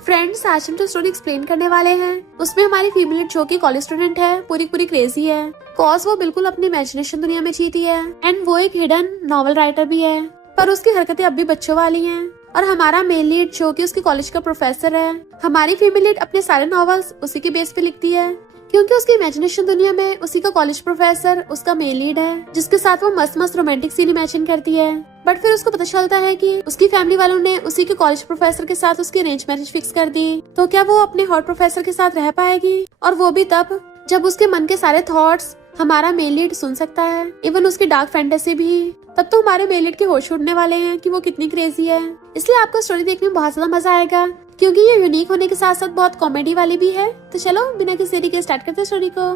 Friends, आज हम जो स्टोरी एक्सप्लेन करने वाले हैं उसमें हमारी फीमेल जो कि कॉलेज स्टूडेंट है पूरी क्रेजी है, कॉज वो बिल्कुल अपनी इमेजिनेशन दुनिया में जीती है एंड वो एक हिडन नॉवल राइटर भी है, पर उसकी हरकतें अब भी बच्चों वाली हैं। और हमारा मेल लीड जो कि उसकी कॉलेज का प्रोफेसर है, हमारी फीमेल लीड अपने सारे नॉवेल्स उसी के बेस पे लिखती है, क्योंकि उसकी इमेजिनेशन दुनिया में उसी का कॉलेज प्रोफेसर उसका मेल लीड है, जिसके साथ वो मस्त मस्त रोमांटिक सीन इमेजिन करती है। बट फिर उसको पता चलता है कि उसकी फैमिली वालों ने उसी के कॉलेज प्रोफेसर के साथ उसकी अरेंज मैरिज फिक्स कर दी, तो क्या वो अपने हॉट प्रोफेसर के साथ रह पाएगी? और वो भी तब जब उसके मन के सारे थॉट्स हमारा मेल लीड सुन सकता है, इवन उसकी डार्क फैंटेसी भी। तब तो हमारे मेल लीड के होश उड़ने वाले हैं कि वो कितनी क्रेजी है। इसलिए आपको स्टोरी देखने में बहुत ज्यादा मजा आएगा, क्योंकि ये यूनिक होने के साथ साथ बहुत कॉमेडी वाली भी है। तो चलो बिना किसी देरी के स्टार्ट करते हैं स्टोरी को।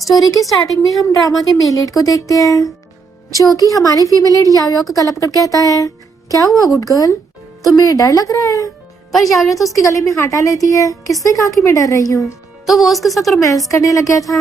स्टोरी की स्टार्टिंग में हम ड्रामा के मेल लीड को देखते हैं, जो कि हमारी फीमेल लीड याओ का गला पकड़ कहता है, क्या हुआ गुड गर्ल, तुम्हें डर लग रहा है? पर याओ तो उसके गले में हाथ डाल लेती है, किसने कहा कि मैं डर रही हूँ? तो वो उसके साथ रोमांस करने लग गया था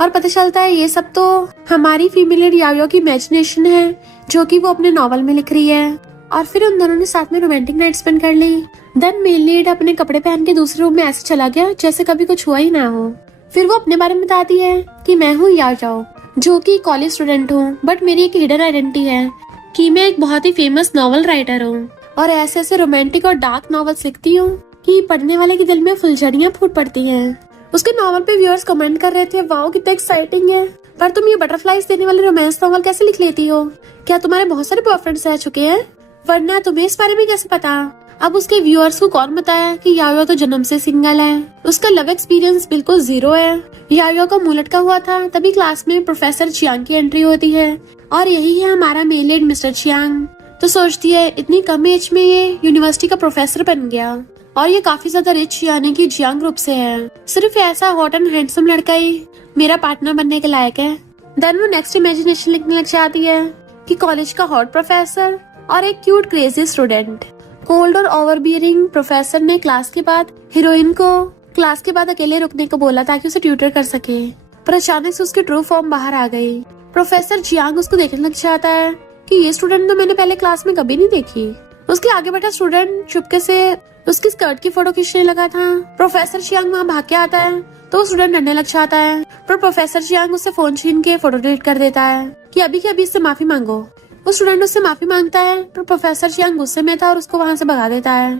और पता चलता है ये सब तो हमारी फीमेल लीड याओ की इमेजिनेशन है, जो कि वो अपने नॉवल में लिख रही है। और फिर उन दोनों ने साथ में रोमांटिक नाइट स्पेंड कर ली। देन मेल लीड अपने कपड़े पहन के दूसरे रूम में ऐसे चला गया जैसे कभी कुछ हुआ ही ना हो। फिर वो अपने बारे में बताती है कि मैं हूँ याओ, जो कि कॉलेज स्टूडेंट हूँ, बट मेरी एक हिडन आइडेंटिटी है कि मैं एक बहुत ही फेमस नॉवल राइटर हूँ और ऐसे ऐसे रोमांटिक और डार्क नॉवेल्स लिखती हूँ कि पढ़ने वाले के दिल में फुलझड़ियाँ फूट पड़ती हैं। उसके नॉवल पे व्यूअर्स कमेंट कर रहे थे, वाओ कितना एक्साइटिंग है, पर तुम ये बटरफ्लाइज देने वाले रोमांस नॉवल कैसे लिख लेती हो? क्या तुम्हारे बहुत सारे बॉयफ्रेंड्स रह चुके हैं? वरना तुम्हें इस बारे में कैसे पता? अब उसके व्यूअर्स को कौन बताया कि याओ तो जन्म से सिंगल है, उसका लव एक्सपीरियंस बिल्कुल जीरो है। याओ का मुंह लटका हुआ था, तभी क्लास में प्रोफेसर चियांग की एंट्री होती है और यही है हमारा मेल लीड मिस्टर चियांग। तो सोचती है इतनी कम एज में ये यूनिवर्सिटी का प्रोफेसर बन गया और ये काफी ज्यादा रिच यानी कि जियांग ग्रुप से है, सिर्फ ऐसा हॉट एंड हैंडसम लड़का ही मेरा पार्टनर बनने के लायक है। देन वो नेक्स्ट इमेजिनेशन लिखने लग जाती है कि कॉलेज का हॉट प्रोफेसर और एक क्यूट क्रेजी स्टूडेंट। कोल्ड और ओवरबियरिंग प्रोफेसर ने क्लास के बाद हीरोइन को क्लास के बाद अकेले रुकने को बोला ताकि उसे ट्यूटर कर सके, पर अचानक से उसकी ट्रू फॉर्म बाहर आ गई। प्रोफेसर जियांग उसको देखने लग जाता है कि ये स्टूडेंट तो मैंने पहले क्लास में कभी नहीं देखी। उसके आगे बैठा स्टूडेंट चुपके से उसकी स्कर्ट की फोटो खींचने लगा था। प्रोफेसर जियांग वहाँ भाग के आता है तो स्टूडेंट डरने लग जाता है, पर प्रोफेसर जियांग उससे फोन छीन के फोटो डिलीट कर देता है कि अभी के अभी इससे माफी मांगो। वो स्टूडेंट उससे माफी मांगता है, पर प्रोफेसर जियांग गुस्से में था और उसको वहाँ से भगा देता है।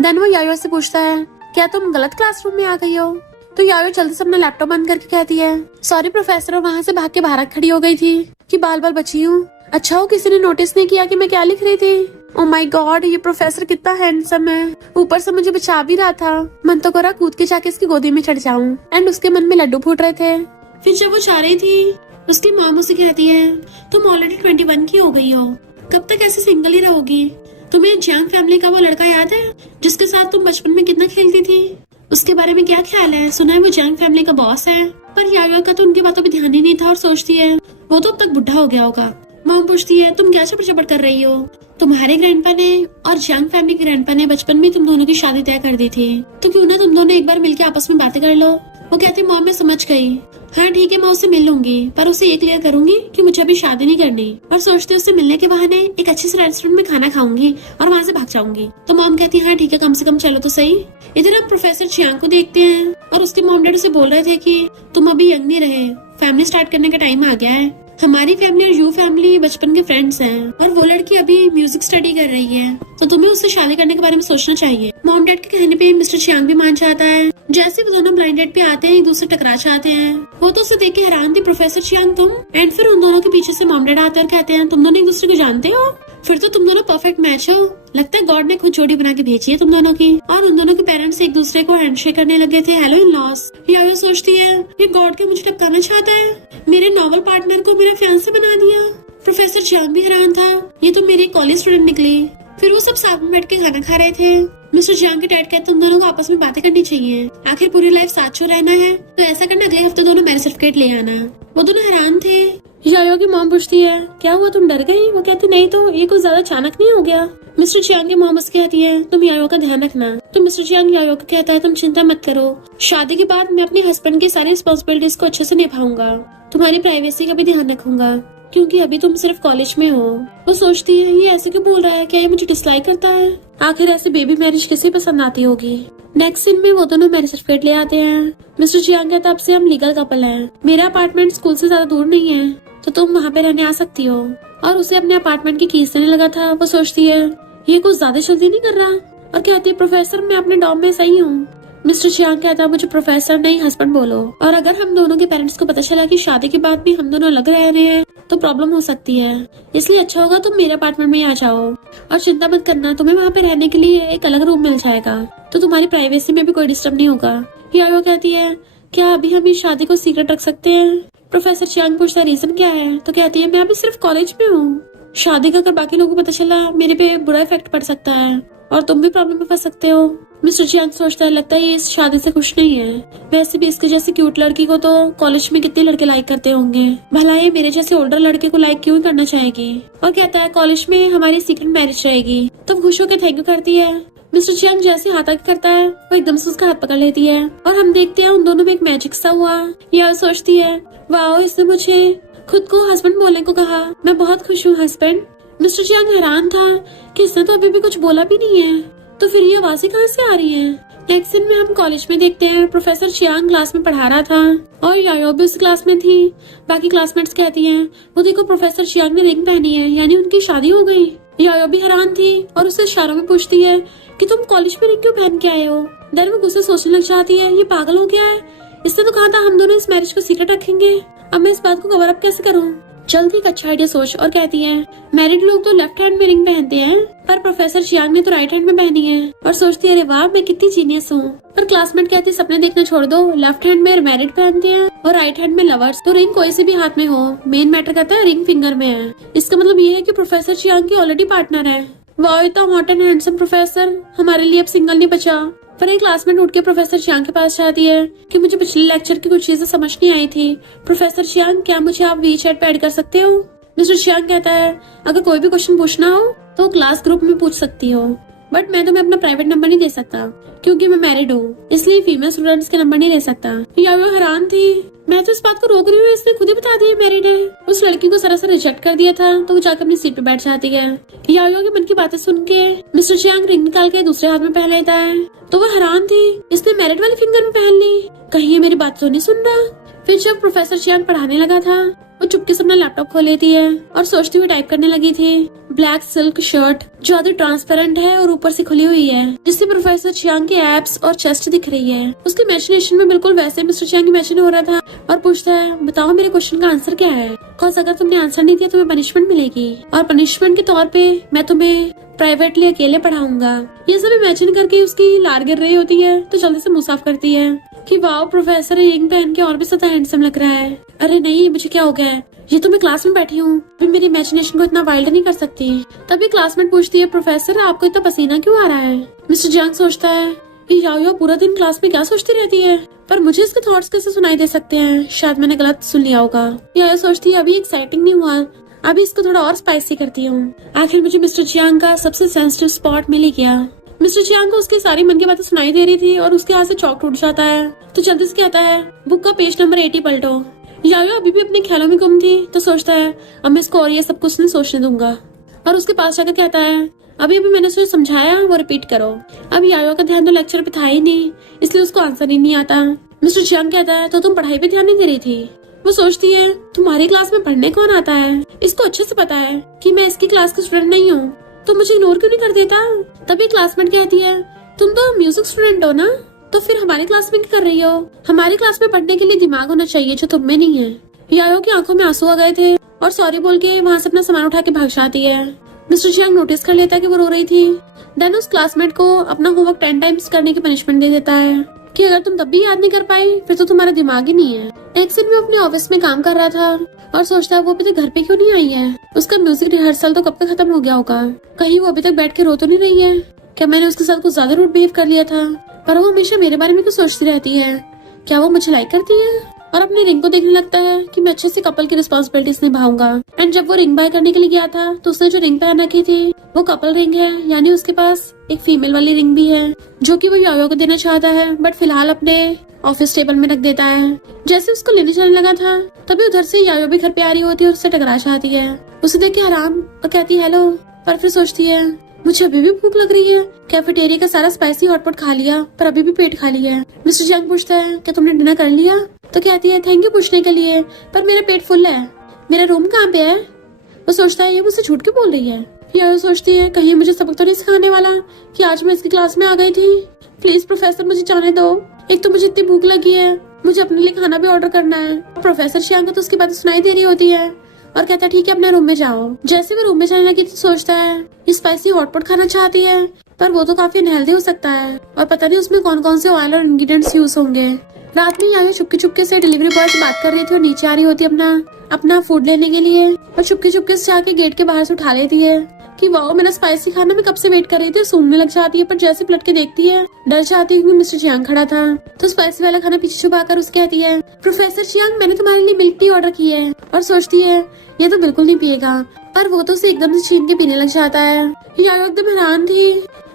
देन वो याओ से पूछता है, क्या तुम गलत क्लासरूम में आ गई हो? तो याओ जल्दी से अपना लैपटॉप बंद करके कहती है, सॉरी प्रोफेसर, और वहाँ से भाग के बाहर खड़ी हो गई थी कि बाल बाल बची हूँ। अच्छा हो किसी ने नोटिस नहीं किया कि मैं क्या लिख रही थी। ओ माय गॉड, ये प्रोफेसर कितना हैंडसम है, ऊपर से मुझे बचा भी रहा था। मन तो करा कूद के जाके इसकी गोदी में चढ़ जाऊं। एंड उसके मन में लड्डू फूट रहे थे। फिर जब वो जा रही थी उसकी मॉम उसे कहती है, तुम ऑलरेडी 21 की हो गई हो, कब तक ऐसे सिंगल ही रहोगी? तुम्हें जियांग फैमिली का वो लड़का याद है जिसके साथ तुम बचपन में कितना खेलती थी? उसके बारे में क्या ख्याल है? सुना है वो जियांग फैमिली का बॉस है। पर याओ का तो उनकी बातों पे ध्यान ही नहीं था और सोचती है वो तो अब तक बुढ़ा हो गया होगा। मॉम पूछती है, तुम क्या चपड़ कर रही हो? तुम्हारे ग्रैंडपा ने और जियांग फैमिली के ग्रैंडपा ने बचपन में तुम दोनों की शादी तय कर दी थी, तो क्यों ना तुम दोनों एक बार मिलके आपस में बातें कर लो। वो कहती, मॉम मैं समझ गई, हाँ ठीक है मैं उससे मिल लूंगी, पर उसे ये क्लियर करूंगी कि मुझे अभी शादी नहीं करनी। और सोचते उससे मिलने के बहाने एक अच्छे से रेस्टोरेंट में खाना खाऊंगी और वहाँ से भाग जाऊंगी। तो मॉम कहती है, हाँ ठीक है कम से कम चलो तो सही। इधर हम प्रोफेसर चियांग को देखते हैं और उसके मॉम डैड उसे बोल रहे थे कि तुम अभी यंग नहीं रहे, फैमिली स्टार्ट करने का टाइम आ गया है। हमारी फैमिली और यू फैमिली बचपन के फ्रेंड्स हैं और वो लड़की अभी म्यूजिक स्टडी कर रही है, तो तुम्हें उससे शादी करने के बारे में सोचना चाहिए। मॉम डैड के कहने पे मिस्टर चियांग भी मान जाता है। जैसे वो दोनों ब्लाइंड डेट पे आते हैं एक दूसरे टकरा जाते हैं। वो तो उसे देख के हैरान थी, प्रोफेसर चियांग तुम। एंड फिर उन दोनों के पीछे से मॉम डैड आते और कहते हैं, तुम दोनों एक दूसरे को जानते हो? फिर तो तुम दोनों परफेक्ट मैच हो, लगता है गॉड ने खुद जोड़ी बना के भेजी है तुम दोनों की। और उन दोनों के पेरेंट्स एक दूसरे को हैंडशेक करने लगे थे, हेलो इन लॉस। याओ सोचती है ये गॉड के मुझे टपकाना चाहता है, मेरे नॉवल पार्टनर को मेरा फियांसे बना दिया। प्रोफेसर जियांग भी हैरान था, ये तो मेरी कॉलेज स्टूडेंट निकली। फिर वो सब साथ में बैठ के खाना खा रहे थे। मिस्टर जियांग के डैड कहते तुम दोनों को आपस में बातें करनी चाहिए, आखिर पूरी लाइफ साथ छो रहना है, तो ऐसा करना अगले हफ्ते दोनों मैरिज सर्टिफिकेट ले आना। वो दोनों हैरान थे। याओ की मॉम पूछती है, क्या हुआ तुम डर गई? वो कहती नहीं तो ये कुछ ज्यादा अचानक नहीं हो गया। मिस्टर जियांग की मॉम उससे कहती है, तुम याओ का ध्यान रखना। तो मिस्टर जियांग याओ को कहता है, तुम चिंता मत करो, शादी के बाद मैं अपने हस्बैंड की सारी रिस्पॉन्सिबिलिटीज को अच्छे से निभाऊंगा, तुम्हारी प्राइवेसी का भी ध्यान रखूंगा, क्योंकि अभी तुम सिर्फ कॉलेज में हो। वो सोचती है ये ऐसे क्यों बोल रहा है, क्या ये मुझे डिसलाइक करता है? आखिर ऐसे बेबी मैरिज किसे पसंद आती होगी? नेक्स्ट सीन में वो दोनों मैरिज सर्टिफिकेट ले आते हैं। मिस्टर चियांग कहता है अब से हम लीगल कपल हैं। मेरा अपार्टमेंट स्कूल से ज्यादा दूर नहीं है तो तुम वहाँ पे रहने आ सकती हो। और उसे अपने अपार्टमेंट की कीज देने लगा था। वो सोचती है ये कुछ ज्यादा जल्दी नहीं कर रहा और कहती है प्रोफेसर मैं अपने डॉम में सही हूँ। मिस्टर चियांग कहता है मुझे प्रोफेसर नहीं हस्बैंड बोलो। और अगर हम दोनों के पेरेंट्स को पता चला कि शादी के बाद भी हम दोनों अलग रह रहे हैं तो प्रॉब्लम हो सकती है, इसलिए अच्छा होगा तुम मेरे अपार्टमेंट में आ जाओ। और चिंता मत करना, तुम्हें वहाँ पे रहने के लिए एक अलग रूम मिल जाएगा तो तुम्हारी प्राइवेसी में भी कोई डिस्टर्ब नहीं होगा। यायो कहती है क्या अभी हम इस शादी को सीक्रेट रख सकते हैं? प्रोफेसर चियांग पूछता है रीजन क्या है? तो कहती है मैं अभी सिर्फ कॉलेज में हूँ। शादी का अगर बाकी लोगों को पता चला मेरे पे बुरा इफेक्ट पड़ सकता है और तुम भी प्रॉब्लम में फंस सकते हो। मिस्टर चियांग सोचता है लगता है ये इस शादी से खुश नहीं है। वैसे भी इसके जैसी क्यूट लड़की को तो कॉलेज में कितने लड़के लाइक करते होंगे, भला ये मेरे जैसे ओल्डर लड़के को लाइक क्यों करना चाहेगी। और कहता है कॉलेज में हमारी सीक्रेट मैरिज रहेगी। तो खुश होकर थैंक यू करती है। मिस्टर चियांग जैसे हाथ आगे करता है वो एकदम से उसका हाथ पकड़ लेती है और हम देखते हैं उन दोनों में एक मैजिक सा हुआ। यह सोचती है वाओ इसने मुझे खुद को हस्बैंड बोलने को कहा, मैं बहुत खुश हूँ हस्बैंड। मिस्टर चियांग हैरान था कि इसने तो अभी भी कुछ बोला भी नहीं है, तो फिर ये आवाजें कहाँ से आ रही हैं? नेक्स्ट सीन में हम कॉलेज में देखते हैं प्रोफेसर चियांग क्लास में पढ़ा रहा था और यायो भी उस क्लास में थी। बाकी क्लासमेट्स कहती हैं वो देखो प्रोफेसर चियांग ने रिंग पहनी है, यानी उनकी शादी हो गई। यायो भी हैरान थी और उससे इशारों में पूछती है कि तुम कॉलेज में रिंग क्यों पहन के आए हो? देन वो गुस्से सोचने लग जाती है ये पागल हो गया है, इसने तो कहा था हम दोनों इस मैरिज को सीक्रेट रखेंगे, अब मैं इस बात को कवर अप कैसे करूँ? जल्दी एक अच्छा आइडिया सोच। और कहती है मैरिड लोग तो लेफ्ट हैंड में रिंग पहनते हैं पर प्रोफेसर चियांग ने तो राइट हैंड में पहनी है। और सोचती है अरे वाह मैं कितनी जीनियस हूँ। पर क्लासमेट कहती है सपने देखना छोड़ दो, लेफ्ट हैंड में मैरिड पहनते हैं और राइट हैंड में लवर्स, तो रिंग कोई से भी हाथ में हो, मेन मैटर कहता है रिंग फिंगर में है। इसका मतलब ये है कि प्रोफेसर चियांग की ऑलरेडी पार्टनर है। वाह इतना हॉट एंड हैंडसम प्रोफेसर, हमारे लिए अब सिंगल नहीं बचा। पर एक क्लासमेट उठ के प्रोफेसर चियांग के पास जाती है कि मुझे पिछले लेक्चर की कुछ चीजें समझ नहीं आई थी। प्रोफेसर चियांग क्या मुझे आप वीचैट पे ऐड कर सकते हो? मिस्टर चियांग कहता है अगर कोई भी क्वेश्चन पूछना हो तो क्लास ग्रुप में पूछ सकती हो, बट मैं तुम्हें अपना प्राइवेट नंबर नहीं दे सकता क्योंकि मैं मैरिड हूँ, इसलिए फीमेल स्टूडेंट्स के नंबर नहीं ले सकता। यायो हैरान थी, मैं तो इस बात को रोक रही हूँ, इसने खुद ही बता दिया मैरिड है। उस लड़की को सरासर रिजेक्ट कर दिया था तो वो जाकर अपनी सीट पे बैठ जाती है। यायो के मन की बातें सुन के मिस्टर चियांग रिंग निकाल के दूसरे हाथ में पहन लेता है तो वो हैरान थी, इसने मैरिड वाले फिंगर में पहन ली, कहीं ये मेरी बात तो नहीं सुन रहा। फिर जब प्रोफेसर चियांग पढ़ाने लगा था वो चुपके से अपना लैपटॉप खोल लेती है और सोचती हुई टाइप करने लगी थी। ब्लैक सिल्क शर्ट जो आधी ट्रांसपेरेंट है और ऊपर से खुली हुई है, जिससे प्रोफेसर चियांग के एब्स और चेस्ट दिख रही है। उसके इमेजिनेशन में बिल्कुल वैसे मिस्टर चियांग इमेजिन हो रहा था और पूछता है बताओ मेरे क्वेश्चन का आंसर क्या है? बिकॉज अगर तुमने आंसर नहीं दिया तुम्हें पनिशमेंट मिलेगी और पनिशमेंट के तौर पे मैं तुम्हें प्राइवेटली अकेले पढ़ाऊंगा। ये सब इमेजिन करके उसकी लार गिर रही होती है तो जल्दी से मुंह साफ करती है कि वाओ प्रोफेसर रिंग पहन के और भी ज्यादा हैंडसम लग रहा है। अरे नहीं मुझे क्या हो गया है, ये तो मैं क्लास में बैठी हूँ, मैं मेरी इमेजिनेशन को इतना वाइल्ड नहीं कर सकती। तभी क्लासमेट पूछती है प्रोफेसर आपको इतना पसीना क्यों आ रहा है? मिस्टर चियांग सोचता है कि यायो पूरा दिन क्लास में क्या सोचती रहती है, पर मुझे इसके थॉट्स कैसे सुनाई दे सकते हैं, शायद मैंने गलत सुन लिया होगा। यायो सोचती है अभी एक्साइटिंग नहीं हुआ, अभी इसको थोड़ा और स्पाइसी करती हूँ। आखिर मुझे मिस्टर चियांग का सबसे सेंसिटिव स्पॉट मिल ही गया। मिस्टर चियांग को उसकी सारी मन की बातें सुनाई दे रही थी और उसके हाथ से चौक टूट जाता है तो जल्दी से कहता है बुक का पेज नंबर 80 पलटो। यायो अभी भी अपने ख्यालों में गुम थी तो सोचता है अब मैं इसको और ये सब कुछ नहीं सोचने दूंगा और उसके पास जाकर कहता है अभी मैंने उसे समझाया वो रिपीट करो। अब यायो का ध्यान तो लेक्चर पे था ही नहीं, इसलिए उसको आंसर ही नहीं आता। मिस्टर चियांग कहता है तो तुम पढ़ाई पे ध्यान नहीं दे रही थी? वो सोचती है तुम्हारी क्लास में पढ़ने कौन आता है, इसको अच्छे से पता है कि मैं इसकी क्लास की स्टूडेंट नहीं हूँ, तो मुझे इग्नोर क्यों नहीं कर देता? तभी क्लासमेट कहती है तुम तो म्यूजिक स्टूडेंट हो ना, तो फिर हमारी क्लास में क्या कर रही हो? हमारी क्लास में पढ़ने के लिए दिमाग होना चाहिए जो तुम में नहीं है। यायो की आंखों में आंसू आ गए थे और सॉरी बोल के वहाँ से अपना सामान उठा के भाग जाती है। मिस्टर चियांग नोटिस कर लेता है कि वो रो रही थी। देन उस क्लासमेट को अपना होमवर्क 10 टाइम्स करने की पनिशमेंट दे देता है कि अगर तुम तब भी याद नहीं कर पाई फिर तो तुम्हारा दिमाग ही नहीं है। एक दिन में अपने ऑफिस में काम कर रहा था और सोचता है वो अभी तक घर पे क्यों नहीं आई है, उसका म्यूजिक रिहर्सल तो कब तक खत्म हो गया होगा, कहीं वो अभी तक बैठ के रो तो नहीं रही है, क्या मैंने उसके साथ कुछ ज्यादा रूड बिहेव कर लिया था? पर वो हमेशा मेरे बारे में क्यों सोचती रहती है, क्या वो मुझे लाइक करती है? और अपनी रिंग को देखने लगता है कि मैं अच्छे से कपल की रिस्पॉन्सिबिलिटीज निभाऊंगा। एंड जब वो रिंग बाय करने के लिए गया था तो उसने जो रिंग पहन रखी थी वो कपल रिंग है, यानी उसके पास एक फीमेल वाली रिंग भी है जो कि वो यायो को देना चाहता है, बट फिलहाल अपने ऑफिस टेबल में रख देता है। जैसे उसको लेने चलने लगा था तभी उधर से यायो भी घर पे आ रही होती है और उससे टकरा जाती है। उसे देख के हैरान और कहती है हेलो, पर फिर सोचती है मुझे अभी भी भूख लग रही है। कैफेटेरिया का सारा स्पाइसी हॉटपॉट खा लिया पर अभी भी पेट खाली है। मिस्टर जियांग पूछता है क्या तुमने डिनर कर लिया? तो कहती है थैंक यू पूछने के लिए, पर मेरा पेट फुल है। मेरा रूम कहाँ पे है? वो सोचता है ये मुझसे झूठ क्यों बोल रही है। या वो सोचती है कहीं मुझे सबक तो नहीं सिखाने वाला कि आज मैं इसकी क्लास में आ गई थी। प्लीज प्रोफेसर मुझे जाने दो, एक तो मुझे इतनी भूख लगी है, मुझे अपने लिए खाना भी ऑर्डर करना है। प्रोफेसर जियांग को तो उसकी बातें सुनाई दे रही होती है और कहता है ठीक है अपने रूम में जाओ। जैसे वो रूम में जाने लगी तो सोचता है ये स्पाइसी हॉटपॉट खाना चाहती है पर वो तो काफी अनहेल्दी हो सकता है और पता नहीं उसमें कौन कौन से ऑयल और इंग्रेडिएंट्स यूज होंगे। रात में यहाँ चुपके चुपके से डिलीवरी बॉय से बात कर रही थी और नीचे आ रही होती अपना फूड लेने के लिए और चुपके चुपके से जाके गेट के बाहर से उठा लेती है कि वाओ मेरा स्पाइसी खाना मैं कब से वेट कर रही थी। सूंघने लग जाती है पर जैसे पलट के देखती है डर जाती है क्योंकि मिस्टर जियांग खड़ा था। तो स्पाइसी वाला खाना पीछे छुपाकर उसके कहती है प्रोफेसर जियांग मैंने तुम्हारे लिए मिल्क टी ऑर्डर की है। और सोचती है ये तो बिल्कुल नहीं पिएगा, पर वो तो उसे एकदम से छीन के पीने लग जाता है। यार एकदम हैरान थी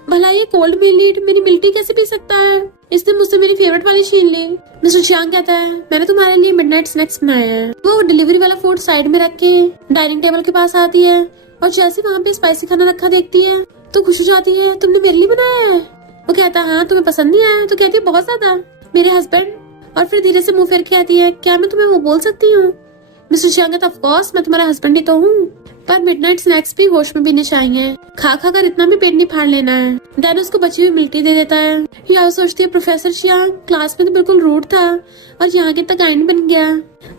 भला ये कोल्ड मिल्क मेरी मिल्क टी कैसे पी सकता है, इसने मुझसे मेरी फेवरेट वाली छीन ली। मिस्टर जियांग कहता है मैंने तुम्हारे लिए मिडनाइट स्नैक्स बनाए हैं। वो डिलीवरी वाला फूड साइड में रख के डाइनिंग टेबल के पास आती है और जैसे वहाँ पे स्पाइसी खाना रखा देखती है तो खुश हो जाती है तुमने मेरे लिए बनाया है। वो कहता है हाँ तुम्हें पसंद नहीं आया? तो कहती है बहुत ज्यादा, मेरे हस्बैंड। और फिर धीरे से मुंह फेर के कहती है क्या मैं तुम्हें वो बोल सकती हूँ? मिस्टर जियांग कहता है ऑफ कोर्स मैं तुम्हारा हस्बैंड ही तो हूँ, पर मिडनाइट स्नैक्स भी होश में पीने चाहिए, खा खा कर इतना भी पेट नहीं फाड़ लेना है। देन उसको बची हुई मिल्क टी दे देता है। या सोचती है प्रोफेसर जियांग क्लास में तो बिल्कुल रूड था और यहाँ के तक काइंड बन गया,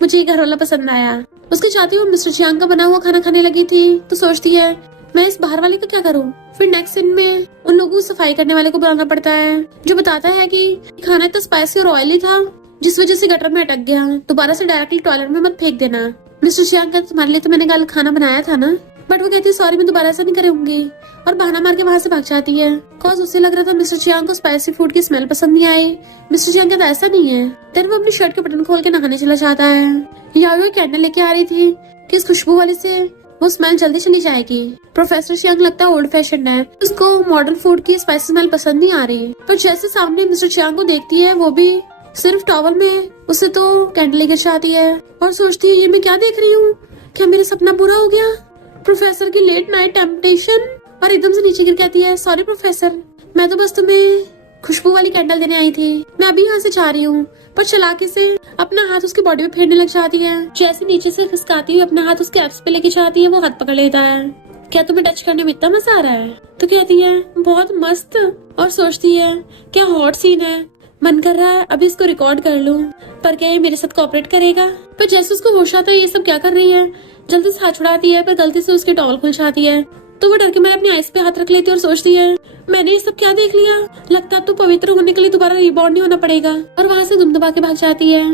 मुझे ये घर वाला पसंद आया। उसके साथ ही वो मिस्टर जियांग का बना हुआ खाना खाने लगी थी तो सोचती है मैं इस बाहर वाले का क्या करूं। फिर नेक्स्ट सीन में उन लोगों को सफाई करने वाले को बुलाना पड़ता है जो बताता है कि खाना इतना स्पाइसी और ऑयली था जिस वजह से गटर में अटक गया, दोबारा से डायरेक्टली टॉयलेट में मत फेंक देना। मिस्टर जियांग कहते तुम्हारे लिए तो मैंने कल खाना बनाया था ना, बट वो कहती है सॉरी मैं दोबारा ऐसा नहीं करूंगी और बहाना मार के वहाँ से भाग जाती है। कॉज उसे लग रहा था मिस्टर जियांग को स्पाइसी फूड की स्मेल पसंद नहीं आई। मिस्टर जियांग कहता ऐसा नहीं है। देन वो अपनी शर्ट के बटन खोल के नहाने चला जाता है। याओ कैंडल लेके आ रही थी कि इस खुशबू वाले से वो स्मेल जल्दी चली जाएगी। प्रोफेसर जियांग लगता है ओल्ड फैशन है, उसको मॉडर्न फूड की स्पाइसी स्मेल पसंद नहीं आ रही। पर जैसे सामने मिस्टर जियांग को देखती है वो भी सिर्फ टॉवल में, उसे तो कैंडल गिर जाती है और सोचती है ये मैं क्या देख रही हूँ, क्या मेरा सपना पूरा हो गया? प्रोफेसर की लेट नाइट टेम्पटेशन और एकदम से नीचे गिर कहती है सॉरी प्रोफेसर मैं तो बस तुम्हें खुशबू वाली कैंडल देने आई थी, मैं अभी यहाँ से जा रही हूँ। पर चालाकी से अपना हाथ उसकी बॉडी पे फेरने लग जाती है। जैसे नीचे से खिसकाती हुई अपना हाथ उसके एब्स पे लेके जाती है वो हाथ पकड़ लेता है। क्या तुम्हें टच करने में इतना मजा आ रहा है? तो कहती है बहुत मस्त। और सोचती है क्या हॉट सीन है, मन कर रहा है अभी इसको रिकॉर्ड कर लूं, पर क्या ये मेरे साथ कोऑपरेट करेगा? पर जैसे उसको होश आता है ये सब क्या कर रही है, जल्दी से हाथ छुड़ाती है पर गलती से उसकी टॉवल खुल जाती है तो वो डर के मैंने अपनी आइस पे हाथ रख लेती है और सोचती है मैंने ये सब क्या देख लिया, लगता है तो पवित्र होने के लिए दोबारा रिबॉर्न नहीं होना पड़ेगा। और वहाँ से दुम दबा के भाग जाती है।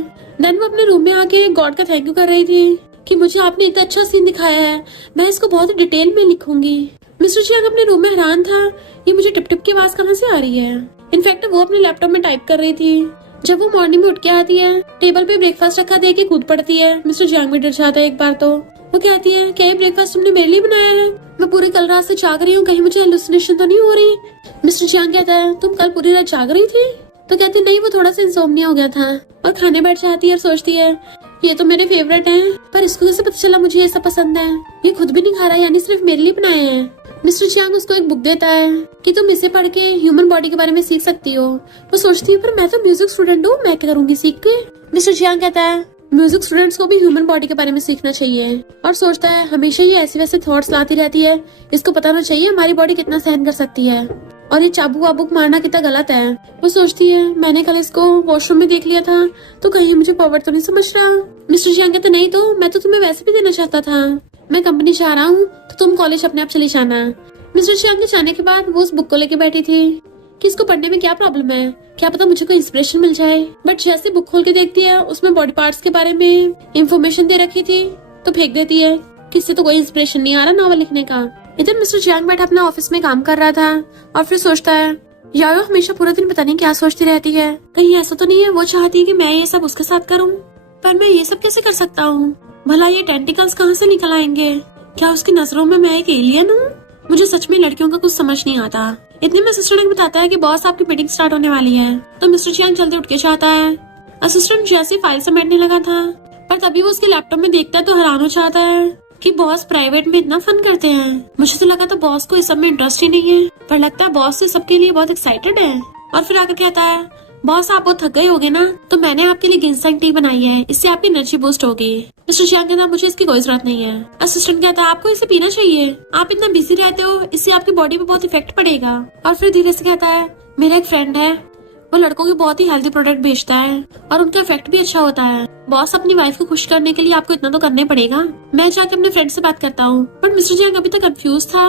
देन वो अपने रूम में आके गॉड का थैंक यू कर रही थी कि मुझे आपने इतना अच्छा सीन दिखाया है, मैं इसको बहुत डिटेल में लिखूंगी। मिस्टर जियांग अपने रूम में हैरान था ये मुझे टिप टिप की आवाज कहाँ से आ रही है। इनफैक्ट वो अपने लैपटॉप में टाइप कर रही थी। जब वो मॉर्निंग में उठ के आती है टेबल पे ब्रेकफास्ट रखा देख के कूद पड़ती है। मिस्टर जियांग भी डर जाता है एक बार तो। वो कहती है क्या ये ब्रेकफास्ट तुमने मेरे लिए बनाया है? मैं पूरी कल रात से जाग रही हूँ, कहीं मुझे हेलुसिनेशन तो नहीं हो रही? मिस्टर जियांग कहता है तुम कल पूरी रात जाग रही थी? तो कहती नहीं वो थोड़ा सा इंसोम्निया हो गया था। और खाने बैठ जाती है और सोचती है ये तो मेरे फेवरेट हैं, पर इसको कैसे पता चला मुझे ये सब पसंद है? ये खुद भी नहीं खा रहा यानी सिर्फ मेरे लिए बनाए हैं। मिस्टर जियांग उसको एक बुक देता है कि तुम इसे पढ़ के ह्यूमन बॉडी के बारे में सीख सकती हो। वो सोचती है पर मैं तो म्यूजिक स्टूडेंट हूँ, मैं क्या करूंगी सीख के? मिस्टर जियांग कहता है म्यूजिक स्टूडेंट्स को भी ह्यूमन बॉडी के बारे में सीखना चाहिए। और सोचता है हमेशा ये ऐसे वैसे थॉट्स लाती रहती है, इसको पता होना चाहिए हमारी बॉडी कितना सहन कर सकती है और ये चाबू वाबुक मारना कितना गलत है। वो सोचती है मैंने कल इसको वॉशरूम में देख लिया था तो कहीं मुझे पावर तो नहीं समझ रहा। मिस्टर जियांग कहते नहीं तो मैं तो तुम्हें वैसे भी देना चाहता था, मैं कंपनी जा रहा हूँ तो तुम कॉलेज अपने आप चली जाना। मिस्टर जियांग के जाने के बाद वो उस बुक को लेके बैठी थी कि इसको पढ़ने में क्या प्रॉब्लम है, क्या पता मुझे कोई इंस्पिरेशन मिल जाए। बट जैसे बुक खोल के देखती है उसमें बॉडी पार्ट्स के बारे में इंफॉर्मेशन दे रखी थी तो फेंक देती है, किससे तो कोई इंस्पिरेशन नहीं आ रहा नॉवल लिखने का। इधर मिस्टर जियांग बैठा अपना ऑफिस में काम कर रहा था और फिर सोचता है यारो हमेशा पूरा दिन पता नहीं क्या सोचती रहती है, कहीं ऐसा तो नहीं है वो चाहती है कि मैं ये सब उसके साथ करूँ, पर मैं ये सब कैसे कर सकता हूँ? भला ये टेंटिकल्स कहाँ से निकल आएंगे? क्या उसकी नजरों में मैं एक एलियन हूँ? मुझे सच में लड़कियों का कुछ समझ नहीं आता। इतने में असिस्टेंट बताता है कि बॉस आपकी मीटिंग स्टार्ट होने वाली है। तो मिस्टर जियांग जल्दी उठ के जाता है। असिस्टेंट जैसे फाइल समेटने लगा था पर तभी वो उसके लैपटॉप में देखता है तो हैरान हो जाता है कि बॉस प्राइवेट में इतना फन करते हैं। मुझे तो लगा था बॉस को इस सब में इंटरेस्ट ही नहीं है, पर लगता है बॉस तो सबके लिए बहुत एक्साइटेड है। और फिर आकर कहता है, बॉस आप बहुत थक गए होगे ना, तो मैंने आपके लिए गिनसेंग टी बनाई है, इससे आपकी एनर्जी बूस्ट होगी। मिस्टर चियांग कहता, मुझे इसकी कोई जरूरत नहीं है। असिस्टेंट कहता, आपको इसे पीना चाहिए, आप इतना बिजी रहते हो, इससे आपकी बॉडी पे बहुत इफेक्ट पड़ेगा। और फिर धीरे से कहता है, मेरा एक फ्रेंड है, वो लड़कों की बहुत ही हेल्दी प्रोडक्ट बेचता है और उनका इफेक्ट भी अच्छा होता है। बॉस अपनी वाइफ को खुश करने के लिए आपको इतना तो करना पड़ेगा। मैं जाके अपने फ्रेंड से बात करता हूँ। बट मिस्टर चियांग अभी तक कंफ्यूज था,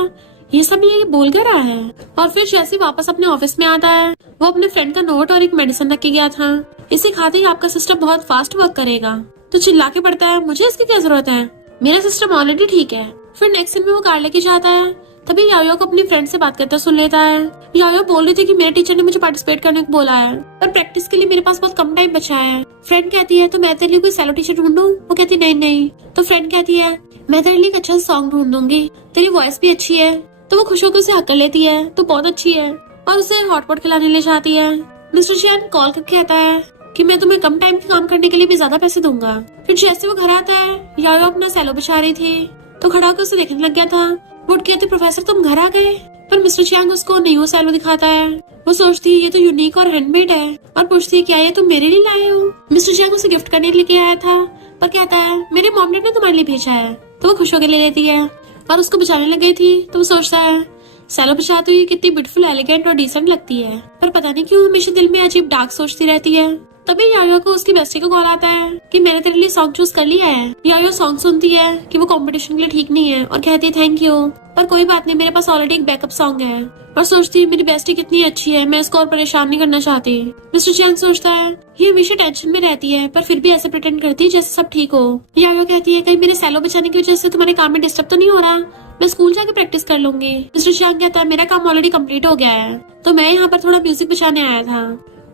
ये सब ये बोल कर रहा है। और फिर जैसे वापस अपने ऑफिस में आता है, वो अपने फ्रेंड का नोट और एक मेडिसिन रख के गया था। इसे खाते ही आपका सिस्टम बहुत फास्ट वर्क करेगा। तो चिल्ला के पड़ता है, मुझे इसकी क्या जरूरत है, मेरा सिस्टम ऑलरेडी ठीक है। फिर नेक्स्ट दिन में वो कार लेके जाता है, तभी यायो को अपनी फ्रेंड से बात करते सुन लेता है। यायो बोल रही थी कि मेरे टीचर ने मुझे पार्टिसिपेट करने को बोला है, पर प्रैक्टिस के लिए मेरे पास बहुत कम टाइम बचा है। फ्रेंड कहती है, तो मैं तेरे लिए कोई सेलो टीचर ढूंढूं? वो कहती नहीं। तो फ्रेंड कहती है, मैं तेरे लिए एक अच्छा सॉन्ग ढूंढ दूंगी, तेरी वॉइस भी अच्छी है। तो वो खुश होकर उसे हक कर लेती है, तो बहुत अच्छी है, और उसे हॉटपॉट खिलाने ले जाती है। मिस्टर चियांग कॉल करके कहता है कि मैं तुम्हें कम टाइम के काम करने के लिए भी ज्यादा पैसे दूंगा। फिर जैसे वो घर आता है, यायो अपना सेलो बिछा रही थी, तो खड़ा होकर उसे देखने लग गया था। वो उठ के कहती, प्रोफेसर तुम घर आ गए? पर मिस्टर चियांग उसको न्यू सेलो दिखाता है। वो सोचती है ये तो यूनिक और हैंडमेड है, और पूछती है क्या ये तुम मेरे लिए लाए हो? मिस्टर चियांग उसे गिफ्ट करने लेके आया था, पर कहता है मेरे मॉम ने तुम्हारे लिए भेजा है। तो वो खुश होकर ले लेती है और उसको बचाने लग गई थी। तो वो सोचता है सेलो बचाती हुई कितनी ब्यूटीफुल, एलिगेंट और डिसेंट लगती है, पर पता नहीं क्यों हमेशा दिल में अजीब डार्क सोचती रहती है। तभी यायो को उसकी बेस्टी को कॉल आता है कि मैंने तेरे लिए सॉन्ग चूज कर लिया है। यायो सॉन्ग सुनती है कि वो कंपटीशन के लिए ठीक नहीं है और कहती है थैंक यू, पर कोई बात नहीं, मेरे पास ऑलरेडी एक बैकअप सॉन्ग है। और सोचती है मेरी बेस्टी कितनी अच्छी है, मैं इसको और परेशान नहीं करना चाहती। मिस्टर चियांग सोचता है ये हमेशा टेंशन में रहती है, पर फिर भी ऐसे प्रिटेंड करती है जैसे सब ठीक हो। यायो कहती है कहीं मेरे सेलो बचाने की वजह से तुम्हारे काम में डिस्टर्ब तो नहीं हो रहा, मैं स्कूल जाके प्रैक्टिस कर लूंगी। मिस्टर चियांग कहता है मेरा काम ऑलरेडी कंप्लीट हो गया है, तो मैं यहाँ पर थोड़ा म्यूजिक बजाने आया था।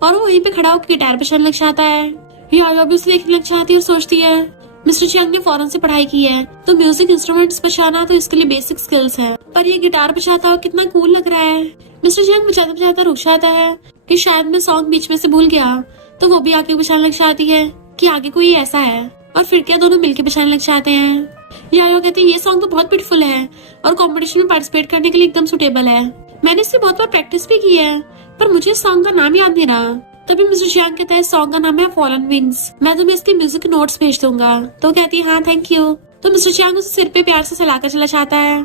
और वो वहीं पे खड़ा होकर गिटार बजाने लग जाता है। यायो भी उसे देखने लग जाती है और सोचती है मिस्टर चियांग ने फॉरेन से पढ़ाई की है, तो म्यूजिक इंस्ट्रूमेंट्स बजाना तो इसके लिए बेसिक स्किल्स है, पर ये गिटार बजाता हुआ कितना कूल लग रहा है। मिस्टर चियांग बजाता बजाता रुक जाता है कि शायद मैं सॉन्ग बीच में से भूल गया। तो वो भी आगे बजाने लग जाती है कि आगे कोई ऐसा है, और फिर क्या दोनों मिलके बजाने लग जाते हैं। यायो कहते हैं ये सॉन्ग तो बहुत ब्यूटीफुल है और कंपटीशन में पार्टिसिपेट करने के लिए एकदम सुटेबल है, मैंने इससे बहुत बार प्रैक्टिस भी की है, पर मुझे इस सॉन्ग का नाम याद नहीं रहा। तभी मिस्टर चियांग कहता है सॉन्ग का नाम है फॉलन विंग्स, मैं तुम्हें इसके म्यूजिक नोट्स भेज दूंगा। तो कहती है हाँ थैंक यू। तो मिस्टर चियांग उसे सिर पे प्यार से सहलाकर चला जाता है।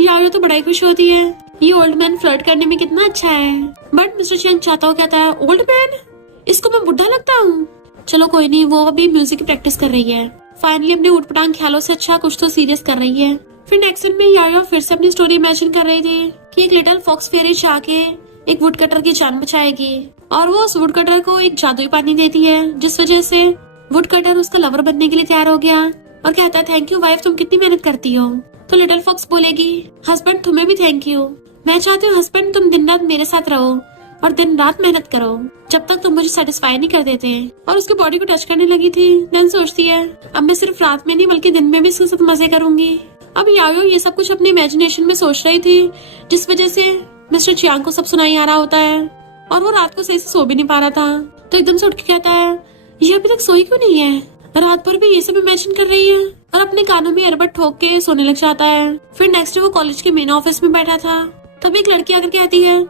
यायो तो बड़ा ही खुश होती है, ये ओल्ड मैन फ्लर्ट करने में कितना अच्छा है। बट मिस्टर चियांग चाहता हो कहता है ओल्ड मैन, इसको मैं बुढ़ा लगता हूँ। चलो कोई नहीं, वो अभी म्यूजिक की प्रैक्टिस कर रही है। फाइनली अपने उठपटांग ख्यालों से अच्छा कुछ तो सीरियस कर रही है। फिर नेक्स्ट दिन में यायो फिर से अपनी स्टोरी इमेजिन कर रही थी कि एक लिटिल फॉक्स फेरी जाके एक वुड कटर की जान बचाएगी, और वो उस वुड कटर को एक जादुई पानी देती है, जिस वजह से वुड कटर उसका लवर बनने के लिए तैयार हो गया और कहता है थैंक यू वाइफ, तुम कितनी मेहनत करती हो। तो लिटिल फॉक्स बोलेगी हस्बैंड तुम्हें भी थैंक यू, मैं चाहती हूँ हस्बैंड तुम दिन रात मेरे साथ रहो और दिन रात मेहनत करो जब तक तुम मुझे सेटिस्फाई नहीं कर देते। और उसकी बॉडी को टच करने लगी थी। देन सोचती है अब मैं सिर्फ रात में नहीं बल्कि दिन में भी इसके साथ मजे करूंगी। अब यायो ये सब कुछ अपने इमेजिनेशन में सोच रही थी, जिस वजह से मिस्टर चियांग को सब सुनाई आ रहा होता है, और वो रात को सही से सो भी नहीं पा रहा था। तो एकदम से उठ के कहता है ये अभी तक सोई क्यों नहीं है, रात भर भी ये सब इमेजिन कर रही है, और अपने कानों में ईयरबड ठोक के सोने लग जाता है। फिर नेक्स्ट डे वो कॉलेज के मेन ऑफिस में बैठा था, तब एक लड़की आकर कहती है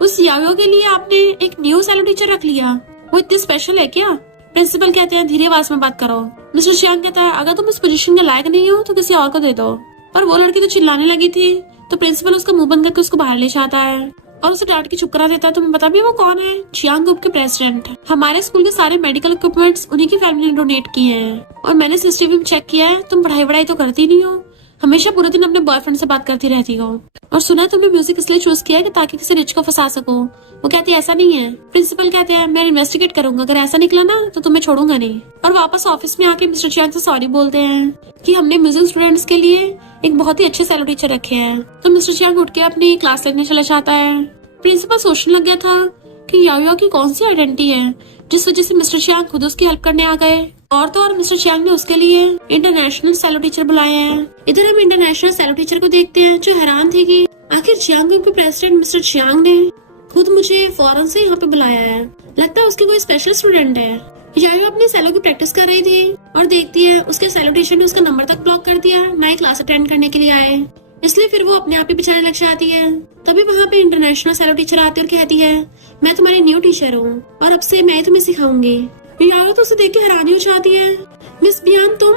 उस यायो के लिए आपने एक न्यू सेलो टीचर रख लिया, वो इतनी स्पेशल है क्या? प्रिंसिपल कहते हैं धीरे आवाज में बात करो। मिस्टर चियांग कहता है अगर तुम इस पोजीशन के लायक नहीं हो तो किसी और को दे दो। पर वो लड़की तो चिल्लाने लगी थी, तो प्रिंसिपल उसका मुंह बंद करके उसको बाहर ले जाता है और उसे डांट के चुप करा देता है। तुम्हें पता भी वो कौन है? चियांग ग्रुप के प्रेसिडेंट। हमारे स्कूल के सारे मेडिकल इक्विपमेंट्स उन्हीं की फैमिली ने डोनेट किए हैं, और मैंने सीसीटीवी में चेक किया है, तुम पढ़ाई तो करती नहीं हो, हमेशा पूरे दिन अपने बॉयफ्रेंड से बात करती रहती हो, और सुना है तुमने म्यूजिक इसलिए चूज किया है कि ताकि किसी रिच को फंसा सको। वो कहती है ऐसा नहीं है। प्रिंसिपल कहते हैं मैं इन्वेस्टिगेट करूंगा, अगर ऐसा निकला ना तो तुम्हें छोड़ूंगा नहीं। और वापस ऑफिस में आके मिस्टर चियांग से सॉरी बोलते हैं कि हमने म्यूजिक स्टूडेंट्स के लिए एक बहुत ही अच्छे सेलो टीचर रखे हैं। तो मिस्टर चियांग उठ के अपनी क्लास लेने चला जाता है। प्रिंसिपल सोचने लग गया था कि यायो की कौन सी आइडेंटिटी है जिस वजह से मिस्टर चियांग खुद उसकी हेल्प करने आ गए, और तो और मिस्टर चियांग ने उसके लिए इंटरनेशनल सेलो टीचर बुलाए हैं। इधर हम इंटरनेशनल सेलो टीचर को देखते हैं जो हैरान थे कि आखिर चियांग ग्रुप के प्रेसिडेंट मिस्टर चियांग ने खुद मुझे फॉरेन से यहाँ पे बुलाया है, लगता है उसकी कोई स्पेशल स्टूडेंट है। यायो अपनी सेलो की प्रैक्टिस कर रही थी और देखती है उसके सैल्यूटेशन ने उसका नंबर तक ब्लॉक कर दिया, ना ही क्लास अटेंड करने के लिए आए। इसलिए फिर वो अपने आप ही बेचारे लग जाती है। तभी वहाँ पे इंटरनेशनल सैलो टीचर आती है और कहती है, मैं तुम्हारी न्यू टीचर हूँ और अब से मैं तुम्हें सिखाऊंगी। यारो तो उसे देख के हैरानी हो जाती है। मिस बियान तुम,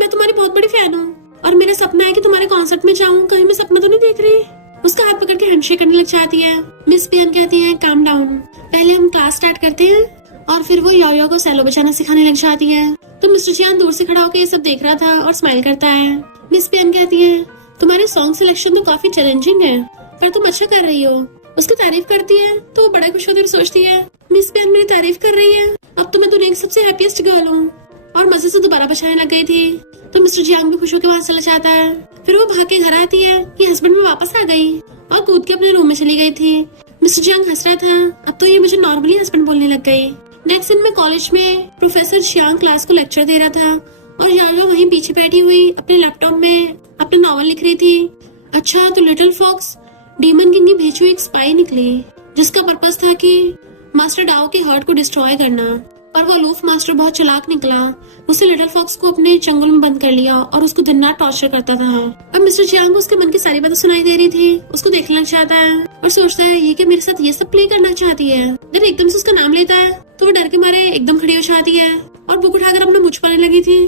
मैं तुम्हारी बहुत बड़ी फैन हूँ और मेरा सपना है कि तुम्हारे कॉन्सर्ट में जाऊँ, कहीं मैं सपना तो नहीं देख रही। उसका हाथ पकड़ के हैंडशेक करने लग जाती है। मिस बियान कहती है, काम डाउन, पहले हम क्लास स्टार्ट करते हैं। और फिर वो याओ को सैलो बजाना सिखाने लग जाती है। तो मिस्टर जियान दूर से खड़ा होकर ये सब देख रहा था और स्माइल करता है। मिस बियान कहती है, तुम्हारी सॉन्ग सिलेक्शन तो काफी चैलेंजिंग है, पर तुम अच्छा कर रही हो। उसकी तारीफ करती है तो वो बड़ा खुश होकर सोचती है, मिस बियान मेरी तारीफ कर रही है, अब तो मैं दुनिया की सबसे हैप्पीएस्ट गर्ल हूँ। और मजे से दोबारा बचाने लग गई थी। तो मिस्टर जियांग भी खुश होकर वहाँ चला जाता है। फिर वो भाग के घर आती है कि हस्बैंड में वापस आ गई और कूद के अपने रूम में चली गई थी। मिस्टर जियांग हंस रहा था, अब तो ये मुझे नॉर्मली हस्बैंड बोलने लग गई। नेक्स्ट दिन में कॉलेज में प्रोफेसर जियांग क्लास को लेक्चर दे रहा था और याओ वहीं पीछे बैठी हुई अपने लैपटॉप में अपना नॉवल लिख रही थी। अच्छा, तो लिटिल फॉक्स डीमन किंग की भेजी हुई एक स्पाई निकली, जिसका पर्पस था कि मास्टर डाओ के हार्ट को डिस्ट्रॉय करना। पर वो अलूफ मास्टर बहुत चालाक निकला। उसने लिटिल फॉक्स को अपने जंगल में बंद कर लिया और उसको दिन रात टॉर्चर करता था। अब मिस्टर जियांग को उसके मन की सारी बातें सुनाई दे रही थी। उसको देखने लग जाता है और सोचता है ये कि मेरे साथ ये सब प्ले करना चाहती है। जब एकदम से उसका नाम लेता है तो वो डर के मारे एकदम खड़ी हो जाती है और बुक उठाकर अपना मुझ पाने लगी थी।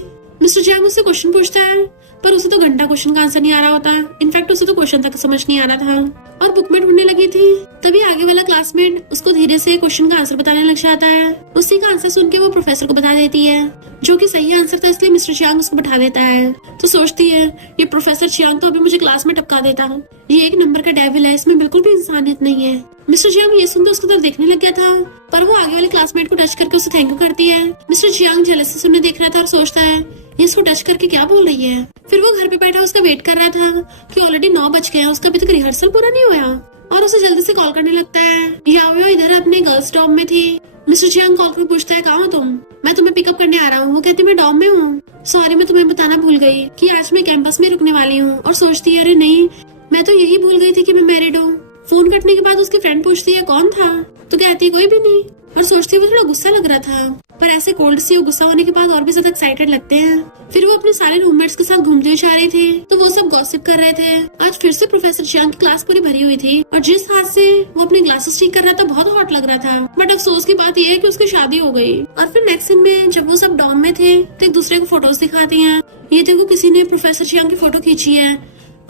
मिस्टर जियांग उससे क्वेश्चन पूछता है, पर उसे तो घंटा क्वेश्चन का आंसर नहीं आ रहा होता। इनफैक्ट उसे तो क्वेश्चन तक समझ नहीं आ रहा था और बुक में ढूंढने लगी थी। तभी आगे वाला क्लासमेट उसको धीरे से क्वेश्चन का आंसर बताने लग जाता है। उसी का आंसर सुन के वो प्रोफेसर को बता देती है, जो कि सही आंसर था, इसलिए मिस्टर जियांग उसको बैठा देता है। तो सोचती है ये प्रोफेसर जियांग तो अभी मुझे क्लास में टपका देता। ये एक नंबर का डेविल है, इसमें बिल्कुल भी इंसानियत नहीं है। मिस्टर जियांग ये सुनते उसकी तरफ देखने लग गया था, पर वो आगे वाले क्लासमेट को टच करके उसे थैंक यू करती है। मिस्टर जियांग जेलस से सुनने देख रहा था और सोचता है ये इसको टच करके क्या बोल रही है। फिर वो घर पे बैठा उसका वेट कर रहा था कि ऑलरेडी 9 बज गया, उसका अभी तक रिहर्सल पूरा नहीं हुआ और उसे जल्दी से कॉल करने लगता है। याओ इधर अपने गर्ल्स डॉम में थी। मिस्टर जियांग कॉल कर पूछता है, कहाँ हो तुम? मैं तुम्हें पिकअप करने आ रहा हूँ। वो कहती मैं डॉम में हूँ। सॉरी, मैं तुम्हें बताना भूल गई कि आज मैं कैंपस में रुकने वाली हूँ। और सोचती है, अरे नहीं, मैं तो यही भूल गई थी कि मैं मैरिड हूँ। फोन कटने के बाद उसकी फ्रेंड पूछती है कौन था, तो कहती कोई भी नहीं। और सोचती है वो थोड़ा गुस्सा लग रहा था, पर ऐसे कोल्ड सी गुस्सा होने के बाद और भी ज्यादा एक्साइटेड लगते हैं। फिर वो अपने सारे रूममेट्स के साथ घूमते हुए जा रहे थे, तो वो सब गॉसिप कर रहे थे। आज फिर से प्रोफेसर जियांग की क्लास पूरी भरी हुई थी और जिस हाथ से वो अपने ग्लासेस ठीक कर रहा था बहुत हॉट लग रहा था। बट अफसोस की बात यह है कि उसकी शादी हो गई। और फिर नेक्स्ट सीन में जब वो सब डॉम में थे तो एक दूसरे को फोटोज दिखाती है। ये देखो किसी ने प्रोफेसर जियांग की फोटो खींची है।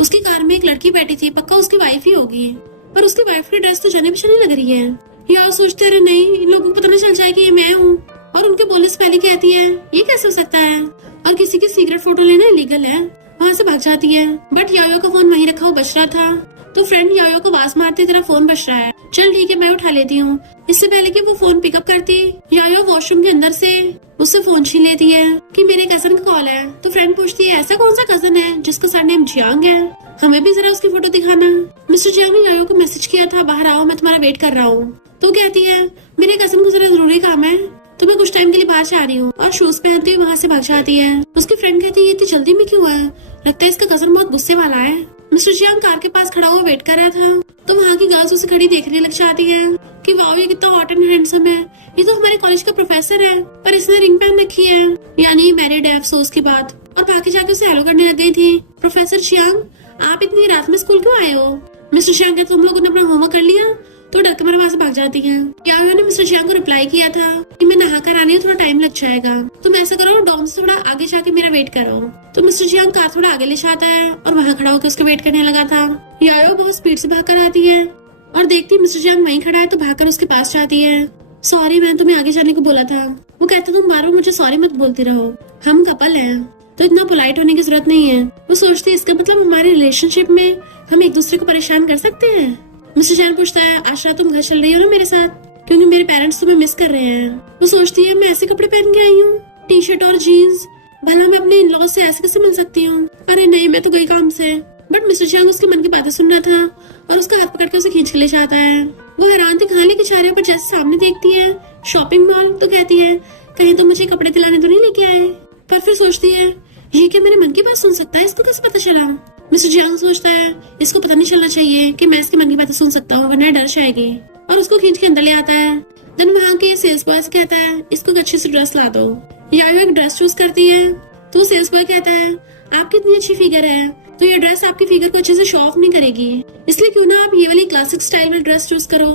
उसकी कार में एक लड़की बैठी थी, पक्का उसकी वाइफ ही होगी, पर उसकी वाइफ की ड्रेस तो जाने पहचाने लग रही है। यार सोचते रहे नहीं, इन लोगों को पता नहीं चल जाए कि ये मैं हूँ। और उनके बोलने से पहले कहती है ये कैसे हो सकता है, और किसी की सीक्रेट फोटो लेना इलीगल है। वहाँ से भाग जाती है। बट याओ का फोन वहीं रखा हुआ बच रहा था, तो फ्रेंड याओ को आवाज मारती तेरा फोन बच रहा है, चल ठीक है मैं उठा लेती हूँ। इससे पहले कि वो फोन पिकअप करती, याओ वॉशरूम के अंदर से उससे फोन छीन लेती है कि मेरे कजन का कॉल है। तो फ्रेंड पूछती है ऐसा कौन सा कजन है जिसका सरनेम जियांग है, हमें भी जरा उसकी फोटो दिखाना। मिस्टर जियांग ने याओ को मैसेज किया था बाहर आओ, मैं तुम्हारा वेट कर रहा हूँ। तो कहती है मेरे कजन को जरा जरूरी काम है, तो मैं कुछ टाइम के लिए बाहर जा रही हूँ। और शूज पहनते हुए वहाँ से भाग जाती है। उसकी फ्रेंड कहती है ये इतनी जल्दी में क्यों है, लगता है इसका कजन बहुत गुस्से वाला है। मिस्टर जियांग कार के पास खड़ा हुआ वेट कर रहा था, तो वहाँ की गर्ल्स उसे खड़ी देखने लग जाती है कि वाओ ये कितना हॉट एंड हैंडसम है, ये तो हमारे कॉलेज का प्रोफेसर है, पर इसने रिंग पहन रखी है, यानी मैरिड है अफसोस की बात। और भागे जाके उसे हेलो करने लग गई थी। प्रोफेसर जियांग आप इतनी रात में स्कूल क्यों आए हो? मिस्टर जियांग तुम लोगों ने अपना होमवर्क कर लिया? तो डर के मारे वहाँ से भाग जाती है। याओ ने मिस्टर जियांग को रिप्लाई किया था कि मैं नहा कर आनी हूँ, थोड़ा टाइम लग जाएगा, तुम ऐसा करो डॉम से थोड़ा आगे जाके मेरा वेट करो। तो मिस्टर जियांग कार थोड़ा आगे ले जाता है और वहाँ खड़ा होकर उसका वेट करने लगा था। याओ बहुत स्पीड से भाग कर आती है और देखती मिस्टर जियांग वहीं खड़ा है, तो भागकर उसके पास जाती है। सॉरी मैंने तुम्हें आगे जाने को बोला था। वो कहता तुम बार बार मुझे सॉरी मत बोलते रहो, हम कपल हैं, तो इतना पोलाइट होने की जरूरत नहीं है। वो सोचती है इसका मतलब हमारे रिलेशनशिप में हम एक दूसरे को परेशान कर सकते हैं। मिस्टर जियांग पूछता है आज रात तुम घर चल रही हो ना मेरे साथ, क्योंकि मेरे पेरेंट्स तुम्हें मिस कर रहे हैं। वो सोचती है मैं ऐसे कपड़े पहन के आई हूँ, टी शर्ट और जीन्स, भला मैं अपने इन लॉज से ऐसे कैसे मिल सकती हूँ? अरे नहीं मैं तो गई काम से। बट मिस्टर जियांग उसके मन की बातें सुन रहा था और उसका हाथ पकड़ के उसे खींच के ले जाता है। वो हैरान थी कहाँ लेके जा रहे हो, पर जैसे सामने देखती है शॉपिंग मॉल, तो कहती है कहीं तो मुझे कपड़े दिलाने तो नहीं लेके आए। पर फिर सोचती है ये क्या मेरे मन की बात सुन सकता है, इसको कैसे पता चला? मिस्टर जियांग सोचता है इसको पता नहीं चलना चाहिए कि मैं इसके मन की बातें सुन सकता हूँ, वरना डर जाएगी। और उसको खींच के अंदर ले आता है। देन वहाँ के सेल्स बॉय से कहता है इसको एक अच्छी सी ड्रेस ला दो। यायो एक ड्रेस चूज करती है तो सेल्स बॉय कहता है आपकी इतनी अच्छी फिगर है तो ये ड्रेस आपकी फिगर को अच्छे से शो ऑफ नहीं करेगी, इसलिए क्यों ना आप ये वाली क्लासिक स्टाइल में ड्रेस चूज करो।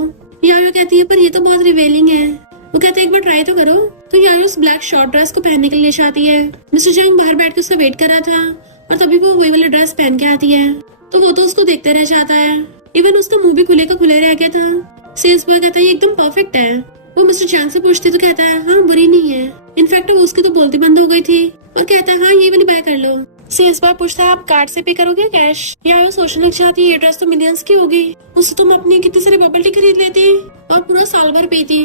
यायो कहती है पर ये तो बहुत रिवेलिंग है। वो कहते हैं एक बार ट्राई तो करो। तो यायो उस ब्लैक शॉर्ट ड्रेस को पहनने के लिए चाहती है। मिस्टर जंग बाहर बैठ के उसका वेट कर रहा था और तभी वो वही वाला ड्रेस पहन के आती है तो वो तो उसको देखते रह जाता है। इवन उसका मुंह भी खुले का खुले रह गया था। सेल्स बॉय कहता है ये एकदम परफेक्ट है। वो मिस्टर चैंग से पूछती तो कहता है हाँ बुरी नहीं है, इनफैक्ट वो उसकी तो बोलती बंद हो गई थी और कहता है हाँ ये वाली बाय कर लो। सेल्स बॉय पूछता है आप कार्ड से पे करोगे कैश? यायो सोचने लग जाती है ये ड्रेस तो मिलियंस की होगी, उससे तुम अपनी कितनी सारी बबल टी खरीद लेती और पूरा साल भर पीती।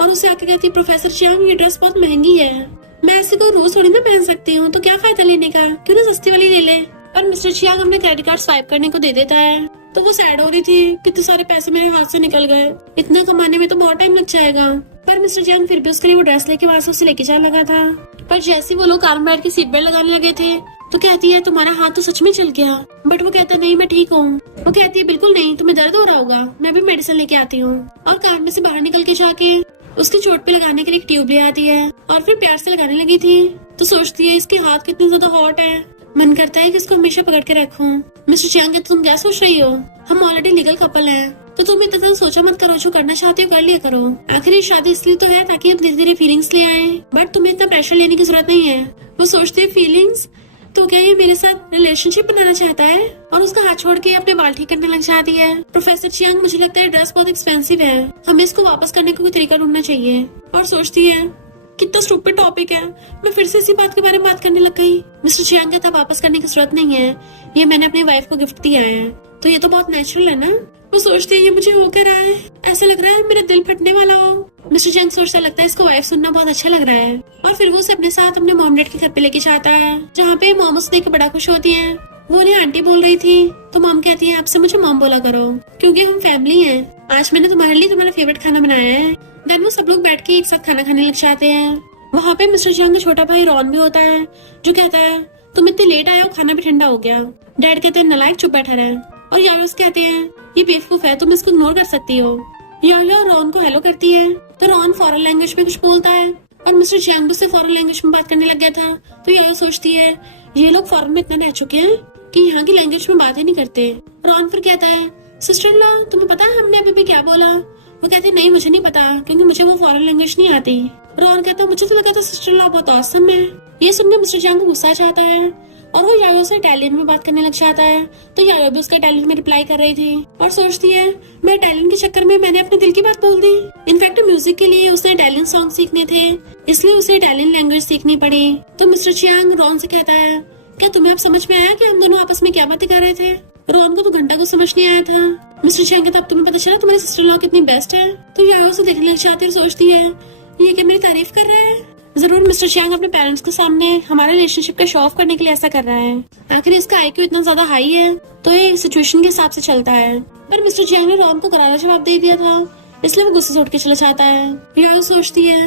और उससे आके कहती प्रोफेसर चियांग ये ड्रेस बहुत महंगी है, मैं ऐसे को रोज थोड़ी ना पहन सकती हूँ, तो क्या फायदा लेने का, क्यों ना सस्ती वाली ले ले। पर मिस्टर चियांग अपने क्रेडिट कार्ड स्वाइप करने को दे देता है तो वो सैड हो रही थी कितने सारे पैसे मेरे हाथ से निकल गए, इतना कमाने में तो बहुत टाइम लग जाएगा। पर मिस्टर चियांग फिर भी उसके लिए वो ड्रेस लेके वहां से उसे लेके जाने लगा था। पर जैसे वो लोग कार में बैठ के सीट बेल्ट लगाने लगे थे तो कहती है तुम्हारा हाथ तो सच में चल गया। बट वो कहता है नहीं मैं ठीक हूँ। वो कहती है बिल्कुल नहीं, तुम्हें दर्द हो रहा होगा, मैं भी मेडिसिन लेके आती हूँ। और कार में से बाहर निकल के जाके उसकी चोट पे लगाने के लिए एक ट्यूब ले आती है और फिर प्यार से लगाने लगी थी तो सोचती है इसके हाथ कितने ज्यादा हॉट है, मन करता है कि इसको हमेशा पकड़ के रखूं। मिस्टर चियांग तुम क्या सोच रही हो, हम ऑलरेडी लीगल कपल हैं, तो तुम इतना सोचा मत करो, जो करना चाहते हो कर लिया करो। आखिर ये शादी इसलिए तो है ताकि हम धीरे धीरे फीलिंग्स ले आए, बट तुम्हें इतना प्रेशर लेने की जरूरत नहीं है। वो सोचते है फीलिंग्स, तो क्या ये मेरे साथ रिलेशनशिप बनाना चाहता है? और उसका हाथ छोड़ के अपने बाल ठीक करने लग जाती है। प्रोफेसर चियांग मुझे लगता है ड्रेस बहुत एक्सपेंसिव है, हमें इसको वापस करने का कोई तरीका ढूंढना चाहिए। और सोचती है कितना स्टूपिड टॉपिक है, मैं फिर से इसी बात के बारे में बात करने लग गई। मिस्टर चियांग कहता वापस करने की जरूरत नहीं है, ये मैंने अपनी वाइफ को गिफ्ट दिया है तो ये तो बहुत नेचुरल है ना। वो सोचती है ये मुझे हो क्या रहा है, ऐसा लग रहा है मेरा दिल फटने वाला हो। मिस्टर चियांग सोचता लगता है इसको वाइफ सुनना बहुत अच्छा लग रहा है और फिर वो उसे अपने साथ अपने मॉम डैड के घर पे लेके जाता है जहाँ पे मॉम उसे देख के बड़ा खुश होती है। वो उन्हें आंटी बोल रही थी तो मॉम कहती है आपसे मुझे मॉम बोला करो क्योंकि हम फैमिली हैं, आज मैंने तुम्हारे लिए तुम्हारा फेवरेट खाना बनाया है। देन वो सब लोग बैठ के एक साथ खाना खाने लग जाते हैं। वहाँ पे मिस्टर चियांग का छोटा भाई रॉन भी होता है जो कहता है तुम इतने लेट आए हो, खाना भी ठंडा हो गया। डैड कहते हैं नलायक चुप बैठा रहे। और यारोस कहते हैं ये बेवकूफ है, तुम इसको इग्नोर कर सकती हो। यारो रॉन को हेलो करती है तो रॉन फॉरेन लैंग्वेज में कुछ बोलता है और मिस्टर चियांग भी उससे फॉरेन लैंग्वेज में बात करने लग गया था। तो यारो सोचती है ये लोग फॉरेन में इतना रह चुके हैं कि यहाँ की लैंग्वेज में बात ही नहीं करते। रॉन फिर कहता है सिस्टर इन लॉ तुम्हें पता है हमने अभी भी क्या बोला? वो कहती नहीं मुझे नहीं पता क्योंकि मुझे वो फॉरेन लैंग्वेज नहीं आती। रॉन कहता मुझे तो लगा था सिस्टर इन लॉ बहुत औसम है। ये सुनकर मिस्टर चियांग को गुस्सा आता है और वो यायो से इटालियन में बात करने लग जाता है तो यायो भी उसका इटालियन में रिप्लाई कर रही थी और सोचती है मैं इटालियन के चक्कर में मैंने अपने दिल की बात बोल दी। इनफैक्ट म्यूजिक के लिए उसने इटालियन सॉन्ग सीखने थे इसलिए उसे इटालियन लैंग्वेज सीखनी पड़ी। तो मिस्टर चियांग रॉन से कहता है क्या तुम्हें अब समझ में आया कि हम दोनों आपस में क्या बातें कर रहे थे? रॉन को तो घंटा को समझ नहीं आया था। मिस्टर चियांग कहता अब तुम्हें पता चला तुम्हारी सिस्टर लॉ कितनी बेस्ट है। तो यायो उसे देखने लग जाती है और सोचती है ये क्या मेरी तारीफ कर रहा है? जरूर मिस्टर चियांग अपने पेरेंट्स के सामने हमारे रिलेशनशिप का शो ऑफ करने के लिए ऐसा कर रहा है। आखिर इसका आईक्यू इतना ज्यादा हाई है तो ये सिचुएशन के हिसाब से चलता है। पर मिस्टर चियांग ने रॉन को करारा जवाब दे दिया था इसलिए वो गुस्से से उठ के चला जाता है। यारो सोचती है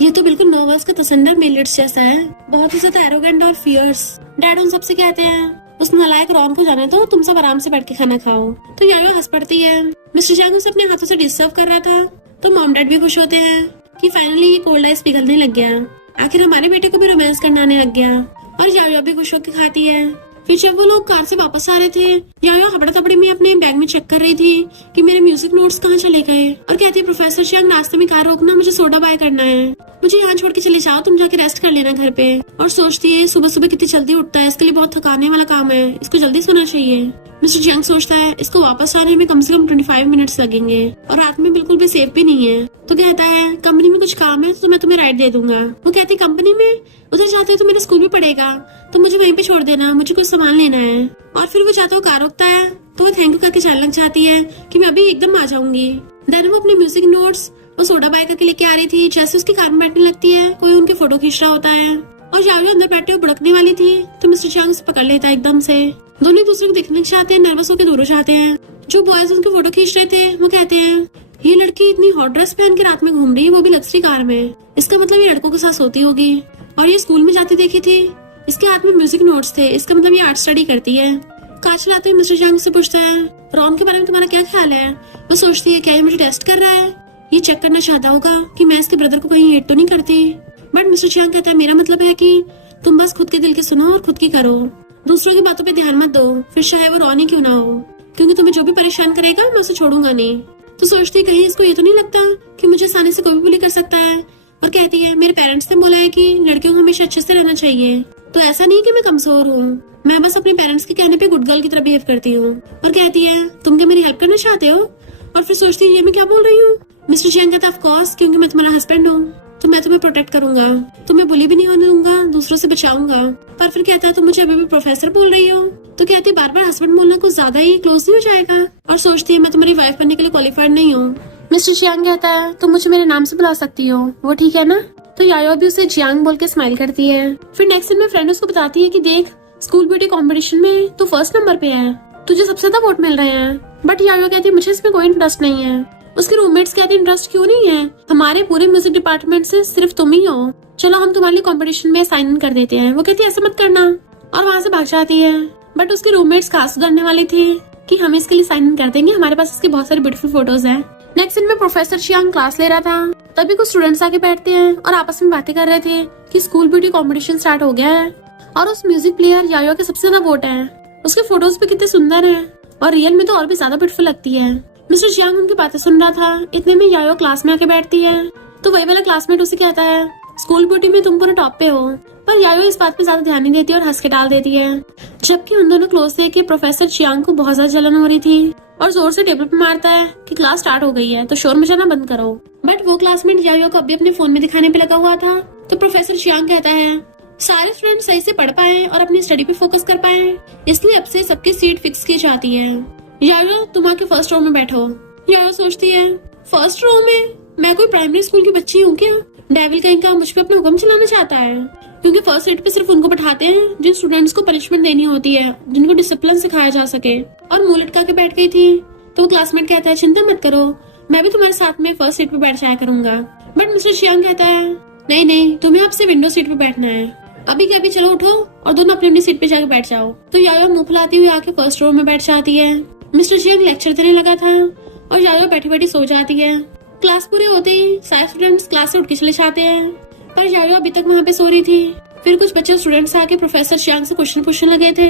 ये तो बिल्कुल नर्वस का तसंदर मेलिट्स जैसा है, बहुत ही ज्यादा एरोगेंट और फियर्स। डैड उन सबसे कहते हैं उस नालायक रॉन को जाने दो, तुम सब आराम से बैठ के खाना खाओ। तो यारो हंस पड़ती है। मिस्टर चियांग उसे अपने हाथों से डिस्टर्ब कर रहा था तो मॉम डैड भी खुश होते हैं कि फाइनली ये कोल्ड आइस पिघलने लग गया, आखिर हमारे बेटे को भी रोमांस करना आने लग गया। और यायो भी खुश होकर खाती है। फिर जब वो लोग कार से वापस आ रहे थे यायो हबड़ा तबड़ी में अपने बैग में चेक कर रही थी कि मेरे म्यूजिक नोट्स कहाँ चले गए और कहती है प्रोफेसर चियांग रास्ते में कार रोकना, मुझे सोडा बाय करना है, मुझे यहाँ छोड़ के चले जाओ, तुम जाके रेस्ट कर लेना घर पे। और सोचती है सुबह सुबह कितनी जल्दी उठता है, इसके लिए बहुत थकाने वाला काम है, इसको जल्दी सोना चाहिए। मिस्टर चियांग सोचता है इसको वापस आने में कम से कम 25 मिनट्स लगेंगे और रात में बिल्कुल भी सेफ भी नहीं है। तो कहता है कंपनी में कुछ काम है तो मैं तुम्हें राइड दे दूंगा। वो कहती कंपनी में? उधर जाते हो तो मेरा स्कूल भी पड़ेगा, तो मुझे वहीं पे छोड़ देना, मुझे कुछ सामान लेना है। और फिर वो जाता हुआ कार रोकता है तो वो थैंक यू करके चलने लग जाती है कि मैं अभी एकदम आ जाऊंगी। देन वो अपने म्यूजिक नोट्स वो सोडा बाय करके लेके आ रही थी। जैसे उसकी कार में बैठने लगती है कोई उनके फोटो खींच रहा होता है और यायो अंदर बैठे हुए बुड़कने वाली थी तो मिस्टर चियांग उसे पकड़ लेता है एकदम से। दोनों एक दूसरे को देखने चाहते हैं, नर्वस होकर दूर हो जाते हैं। जो बॉयज उनके फोटो खींच रहे थे वो कहते हैं ये लड़की इतनी हॉट ड्रेस पहन के रात में घूम रही है, वो भी लग्जरी कार में, इसका मतलब ये लड़कों के साथ सोती होगी। और ये स्कूल में जाती देखी थी, इसके हाथ में म्यूजिक नोट्स थे, इसका मतलब ये आर्ट स्टडी करती है। कार चलाते हुए मिस्टर चियांग से पूछता है रॉन के बारे में तुम्हारा क्या ख्याल है? वो सोचती है क्या ये मुझे टेस्ट कर रहा है, ये चेक करना चाहता होगा कि मैं इसके ब्रदर को कहीं हेट तो नहीं करती। बट मिस्टर चियांग कहता है मेरा मतलब है कि तुम बस खुद के दिल की सुनो और खुद की करो, दूसरों की बातों पे ध्यान मत दो, फिर चाहे वो रोनी क्यों ना हो, क्योंकि तुम्हें जो भी परेशान करेगा मैं उसे छोड़ूंगा नहीं। तो सोचती कहीं इसको ये तो नहीं लगता कि मुझे आसानी से कोई भी बुली कर सकता है। और कहती है मेरे पेरेंट्स ने बोला है कि लड़कियों को हमेशा अच्छे से रहना चाहिए, तो ऐसा नहीं कि मैं कमजोर हूँ, मैं बस अपने पेरेंट्स के कहने पे गुड गर्ल की तरह बिहेव करती हूँ। और कहती है तुम क्या मेरी हेल्प करना चाहते हो? और फिर सोचती है ये मैं क्या बोल रही हूँ। मिस्टर चियांग कहता है ऑफ कोर्स, क्योंकि मैं तुम्हारा हस्बैंड हूँ तो मैं तुम्हें प्रोटेक्ट करूंगा, तुम्हें बुली भी नहीं होने दूंगा, दूसरों से बचाऊंगा। पर फिर कहता है तुम मुझे अभी भी प्रोफेसर बोल रही हो। तो कहती है बार बार हस्बैंड बोलना कुछ ज्यादा ही क्लोज नहीं हो जाएगा। और सोचती है मैं तुम्हारी वाइफ बनने के लिए क्वालिफाइड नहीं हूँ। मिस्टर चियांग कहता है तुम मुझे मेरे नाम से बुला सकती हो, वो ठीक है ना? तो यायो भी उसे जियांग बोल के स्माइल करती है। फिर नेक्स्ट दिन में फ्रेंड उसको बताती है कि देख स्कूल ब्यूटी कंपटीशन में तू फर्स्ट नंबर पे है, तुझे सबसे ज्यादा वोट मिल रहे हैं। बट यायो कहती है मुझे इसमें कोई इंटरेस्ट नहीं है। उसके रूममेट्स कहते हैं इंटरेस्ट क्यों नहीं है, हमारे पूरे म्यूजिक डिपार्टमेंट से सिर्फ तुम ही हो, चलो हम तुम्हारे लिए कंपटीशन में साइन इन कर देते हैं। वो कहती है ऐसा मत करना और वहाँ से भाग जाती है। बट उसके रूममेट्स खास करने वाले थे कि हम इसके लिए साइन इन कर देंगे, हमारे पास इसकी बहुत सारी ब्यूटीफुल फोटोज हैं। नेक्स्ट दिन में प्रोफेसर चियांग क्लास ले रहा था, तभी कुछ स्टूडेंट्स आके बैठते हैं और आपस में बातें कर रहे थे कि स्कूल ब्यूटी कंपटीशन स्टार्ट हो गया है और उस म्यूजिक प्लेयर यायो के सबसे ज्यादा वोट है, उसके फोटोज भी कितने सुंदर हैं और रियल में तो और भी ज्यादा ब्यूटीफुल लगती है। मिस्टर चियांग उनकी बातें सुन रहा था, इतने में यायो क्लास में आके बैठती है। तो वही वाला क्लासमेट उसे कहता है स्कूल ब्यूटी में तुम पूरे टॉप पे हो। पर यायो इस बात पे ज्यादा ध्यान नहीं देती और हंस के डाल देती है। जबकि उन दोनों क्लोज देख के प्रोफेसर चियांग को बहुत ज्यादा जलन हो रही थी और जोर से टेबल पे मारता है कि क्लास स्टार्ट हो गई है तो शोर मचाना बंद करो। बट वो क्लासमेट यायो को अभी अपने फोन में दिखाने पे लगा हुआ था। तो प्रोफेसर चियांग कहता है सारे स्टूडेंट सही से पढ़ पाए और अपनी स्टडी पे फोकस कर पाए, इसलिए अब से सबकी सीट फिक्स की जाती है। यायो तुम आके फर्स्ट रो में बैठो। यायो सोचती है फर्स्ट रो में? मैं कोई प्राइमरी स्कूल की बच्ची हूँ क्या? डेविल कहीं का मुझ पे अपना हुक्म चलाना चाहता है, क्योंकि फर्स्ट सीट पे सिर्फ उनको बैठाते हैं जिन स्टूडेंट्स को पनिशमेंट देनी होती है, जिनको डिसिप्लिन सिखाया जा सके। और मुंह लटका के बैठ गई थी। तो वो क्लासमेट कहता है चिंता मत करो, मैं भी तुम्हारे साथ में फर्स्ट सीट पे बैठ जाया करूंगा। बट मिस्टर चियांग कहता है नहीं नहीं, तुम्हें अब से विंडो सीट पे बैठना है, अभी के अभी चलो उठो और दोनों अपनी अपनी सीट पे जाकर बैठ जाओ। तो यायो मुंह फुलाती हुई आके फर्स्ट रो में बैठ जाती है। मिस्टर चियांग लेक्चर देने लगा था और यायो बैठी बैठी सो जाती है। क्लास पूरे होते ही सारे स्टूडेंट्स क्लास से उठ के चले जाते हैं, पर यायो अभी तक वहाँ पे सो रही थी। फिर कुछ बच्चे स्टूडेंट्स आके प्रोफेसर चियांग से क्वेश्चन पूछने लगे थे।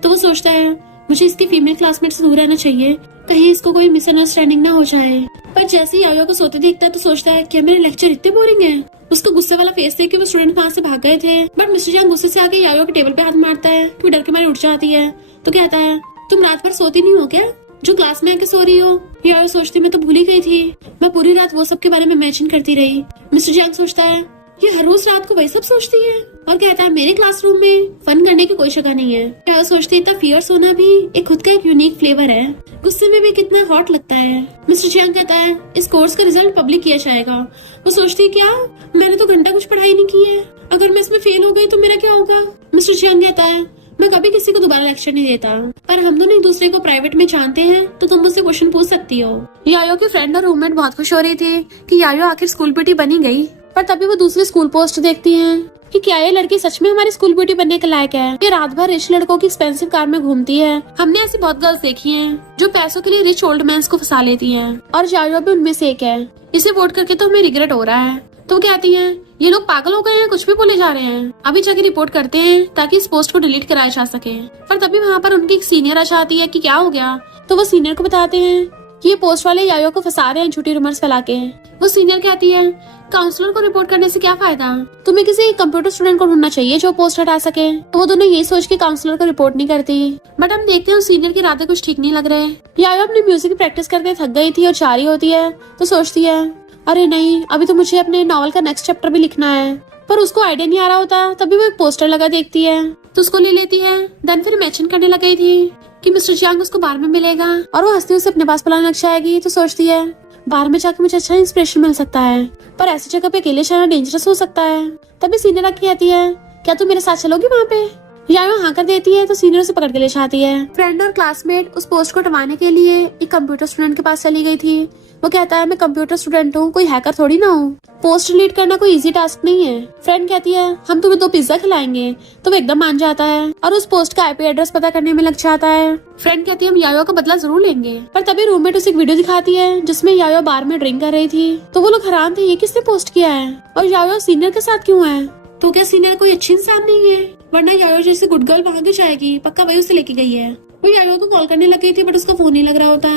तो वो सोचता है मुझे इसकी फीमेल क्लासमेट से दूर रहना चाहिए, कहीं इसको कोई मिसअंडरस्टैंडिंग ना हो जाए। पर जैसे ही यायो को सोते देखता है तो सोचता है क्या मेरे लेक्चर इतने बोरिंग है। उसका गुस्से वाला फेस देख के वो स्टूडेंट वहाँ से भाग गए थे। बट मिस्टर चियांग गुस्से से आके यायो के टेबल पे हाथ मारता है, तो डर के मारे उठ जाती है। तो कहता है तुम रात भर सोती नहीं हो क्या, जो क्लास में आके सो रही हो? यायो सोचती मैं तो भूल ही गई थी, मैं पूरी रात वो सब के बारे में इमेजिन करती रही। मिस्टर चियांग सोचता है ये हर रोज रात को वही सब सोचती है और कहता है मेरे क्लासरूम में फन करने की कोई जगह नहीं है। यायो सोचती है इतना फियर्स होना भी एक खुद का एक यूनिक फ्लेवर है, गुस्से में भी कितना हॉट लगता है। मिस्टर चियांग कहता है इस कोर्स का रिजल्ट पब्लिक किया जाएगा। वो सोचती है क्या, मैंने तो घंटा कुछ पढ़ाई नहीं की है, अगर मैं इसमें फेल हो गई तो मेरा क्या होगा? मिस्टर चियांग कहता है मैं कभी किसी को दोबारा लेक्चर नहीं देता, पर हम दोनों एक दूसरे को प्राइवेट में जानते हैं तो तुम मुझसे क्वेश्चन पूछ सकती हो। यायो की फ्रेंड और रूममेट बहुत खुश हो रही थी कि यायो आखिर स्कूल ब्यूटी बनी गई। पर तभी वो दूसरी स्कूल पोस्ट देखती हैं कि क्या ये लड़की सच में हमारी स्कूल ब्यूटी बनने के लायक है। ये रात भर रिच लड़कों की एक्सपेंसिव कार में घूमती है। हमने ऐसी बहुत गर्ल्स देखी हैं जो पैसों के लिए रिच ओल्ड मैन को फंसा लेती हैं और यायो भी उनमें से एक है। इसे वोट करके तो हमें रिग्रेट हो रहा है। तो कहती हैं ये लोग पागल हो गए हैं, कुछ भी बोले जा रहे हैं, अभी जाके रिपोर्ट करते हैं ताकि इस पोस्ट को डिलीट कराया जा सके। पर तभी वहाँ पर उनकी एक सीनियर आ जाती है कि क्या हो गया। तो वो सीनियर को बताते हैं कि ये पोस्ट वाले यायो को फंसा रहे हैं झूठी रूमर्स फैला के। वो सीनियर कहती है काउंसलर को रिपोर्ट करने से क्या फायदा, तुम्हें किसी कंप्यूटर स्टूडेंट को ढूंढना चाहिए जो पोस्ट हटा सके। तो वो दोनों यही सोच के काउंसलर को रिपोर्ट नहीं करती। बट हम देखते हैं उस सीनियर के इरादे कुछ ठीक नहीं लग रहे। यायो अपनी म्यूजिक की प्रैक्टिस करके थक गई थी और जा रही होती है तो सोचती है अरे नहीं, अभी तो मुझे अपने नॉवल का नेक्स्ट चैप्टर भी लिखना है। पर उसको आइडिया नहीं आ रहा होता। तभी वो एक पोस्टर लगा देखती है तो उसको ले लेती है। देन फिर इमेजिन करने लग गई थी कि मिस्टर चियांग उसको बार में मिलेगा और वो हंसती उसे अपने पास बुलाने लग जाएगी। तो सोचती है बार में जाके मुझे अच्छा इंस्पिरेशन मिल सकता है, पर ऐसी जगह पे अकेले जाना डेंजरस हो सकता है। तभी सीनियर आके कहती है क्या तुम मेरे साथ चलोगी वहाँ पे? यायो हाँ कर देती है तो सीनियर उसे पकड़ के ले जाती है। फ्रेंड और क्लासमेट उस पोस्ट को हटवाने के लिए एक कंप्यूटर स्टूडेंट के पास चली गई थी। वो कहता है मैं कंप्यूटर स्टूडेंट हूँ, कोई हैकर थोड़ी ना हूँ। पोस्ट डिलीट करना कोई इजी टास्क नहीं है। फ्रेंड कहती है हम तुम्हें 2 पिज्जा खिलाएंगे, तो वो एकदम मान जाता है और उस पोस्ट का आईपी एड्रेस पता करने में लग जाता है। फ्रेंड कहती है हम यायो का बदला जरूर लेंगे। पर तभी रूममेट उसे एक वीडियो दिखाती है जिसमें यायो बार में ड्रिंक कर रही थी। तो वो लोग हैरान थे ये किसने पोस्ट किया है और यायो सीनियर के साथ क्यों है। तो क्या सीनियर कोई अच्छी इंसान नहीं है, वरना यायो जैसे गुड गर्ल वहाँ क्यों जाएगी, पक्का वही उसे लेके गई है। वो यायो को कॉल करने लग गई थी बट उसका फोन नहीं लग रहा होता,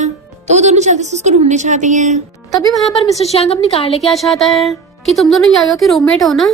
तो वो दोनों जल्दी से उसको ढूंढने चाहती हैं। तभी वहाँ पर मिस्टर चियांग अपनी कार लेके आ जाता है कि तुम दोनों यायो के रूममेट हो ना।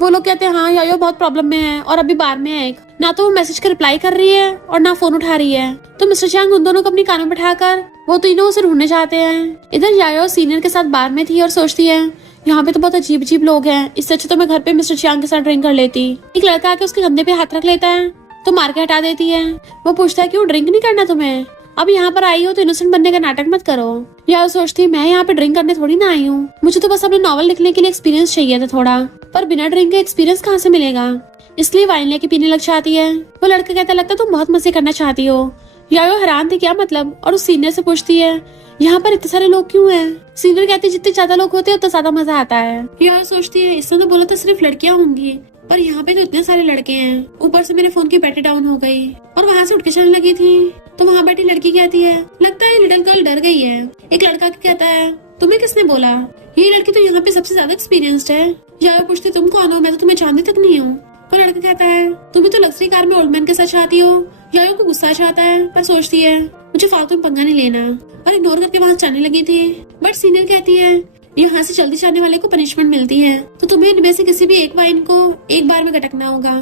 वो लोग कहते हैं हाँ यायो बहुत प्रॉब्लम में है और अभी बार में है एक, ना तो वो मैसेज का रिप्लाई कर रही है और ना फोन उठा रही है। तो मिस्टर चियांग उन दोनों को अपनी कार में बैठाकर वो तीनों उसे ढूंढने चाहते हैं। इधर यायो सीनियर के साथ बार में थी और सोचती है यहाँ पे तो बहुत अजीब अजीब लोग हैं, इससे अच्छा तो मैं घर पे मिस्टर चियांग के साथ ड्रिंक कर लेती। एक लड़का आके उसके कंधे पे हाथ रख लेता है तो मार के हटा देती है। वो पूछता है क्यों ड्रिंक नहीं करना तुम्हें, अब यहाँ पर आई हो तो इनोसेंट बनने का नाटक मत करो। यार सोचती मैं यहाँ पे ड्रिंक करने थोड़ी ना आई हूँ, मुझे तो बस अपने नॉवल लिखने के लिए एक्सपीरियंस चाहिए था थोड़ा, पर बिना ड्रिंक के एक्सपीरियंस कहाँ से मिलेगा, इसलिए वाइन लेके पीने लग जाती है। वो लड़का कहता लगता तुम बहुत मजे करना चाहती हो। यायो हैरान थी क्या मतलब, और उस सीनियर से पूछती है यहाँ पर इतने सारे लोग क्यों हैं। सीनियर कहती है जितने ज्यादा लोग होते हैं उतना ज्यादा मजा आता है। यायो सोचती है इसने तो बोला था सिर्फ लड़कियां होंगी, पर यहाँ पे तो इतने सारे लड़के हैं, ऊपर से मेरे फोन की बैटरी डाउन हो गई और वहाँ से उठ के चलने लगी थी। तो वहाँ बैठी लड़की कहती है लगता है लिटिल गर्ल डर गई है। एक लड़का कहता है तुम्हें किसने बोला, ये लड़की तो यहाँ पे सबसे ज्यादा एक्सपीरियंस्ड है। यायो पूछती तुम कौन हो, मैं तो तुम्हें जानती तक नहीं हूँ। वो लड़का कहता है तुम भी तो लग्जरी कार में ओल्ड मैन के साथ आती हो। यायो को गुस्सा आता है पर सोचती है मुझे फालतू में पंगा नहीं लेना और इग्नोर करके वहाँ जाने लगी थी। बट सीनियर कहती है यहाँ से जल्दी जाने वाले को पनिशमेंट मिलती है, तो तुम्हें इनमें से किसी भी एक वाइन को एक बार में गटकना होगा।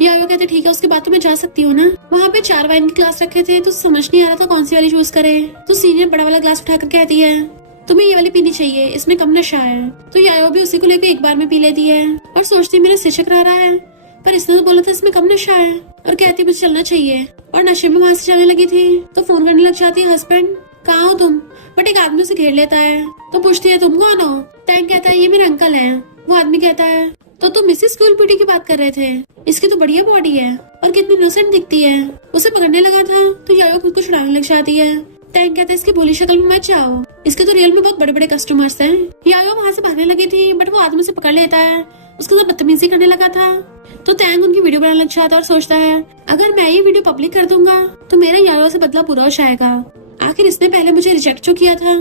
यायो कहते ठीक है उसके बाद तो मैं जा सकती हूँ ना। वहाँ पे 4 वाइन की ग्लास रखे थे तो समझ नहीं आ रहा था कौन सी वाली चूज करे। तो सीनियर बड़ा वाला ग्लास उठाकर कहती है तुम्हें ये वाली पीनी चाहिए, इसमें कम नशा है। तो यायो भी उसी को लेकर एक बार में पी लेती है और सोचती मेरे सिर चकरा रहा है, पर इसने तो बोला था इसमें कम नशा है, और कहती मुझे चलना चाहिए। और नशे में वहाँ से जाने लगी थी तो फोन करने लग जाती है हस्बैंड कहाँ हो तुम। बट एक आदमी उसे घेर लेता है तो पूछती है तुम कौन हो। टैंक कहता है ये मेरे अंकल है। वो आदमी कहता है तो तुम मिसेस कूल ब्यूटी की बात कर रहे थे, इसकी तो बढ़िया बॉडी है और कितनी इनोसेंट दिखती है। उसे पकड़ने लगा था तो यायो खुद को छुड़ाने लग जाती है। टैंक कहता है इसकी भोली शक्ल में मत जाओ, इसके तो रियल में बहुत बड़े बड़े कस्टमर्स हैं। यायो वहाँ से भागने लगी थी बट वो आदमी उसे पकड़ लेता है, उसके साथ बदतमीजी करने लगा था। तो टैंक उनकी वीडियो बनाने लग जाता है और सोचता है अगर मैं ये वीडियो पब्लिक कर दूंगा तो मेरा यायो से बदला पूरा हो जाएगा, आखिर इसने पहले मुझे रिजेक्ट जो किया था।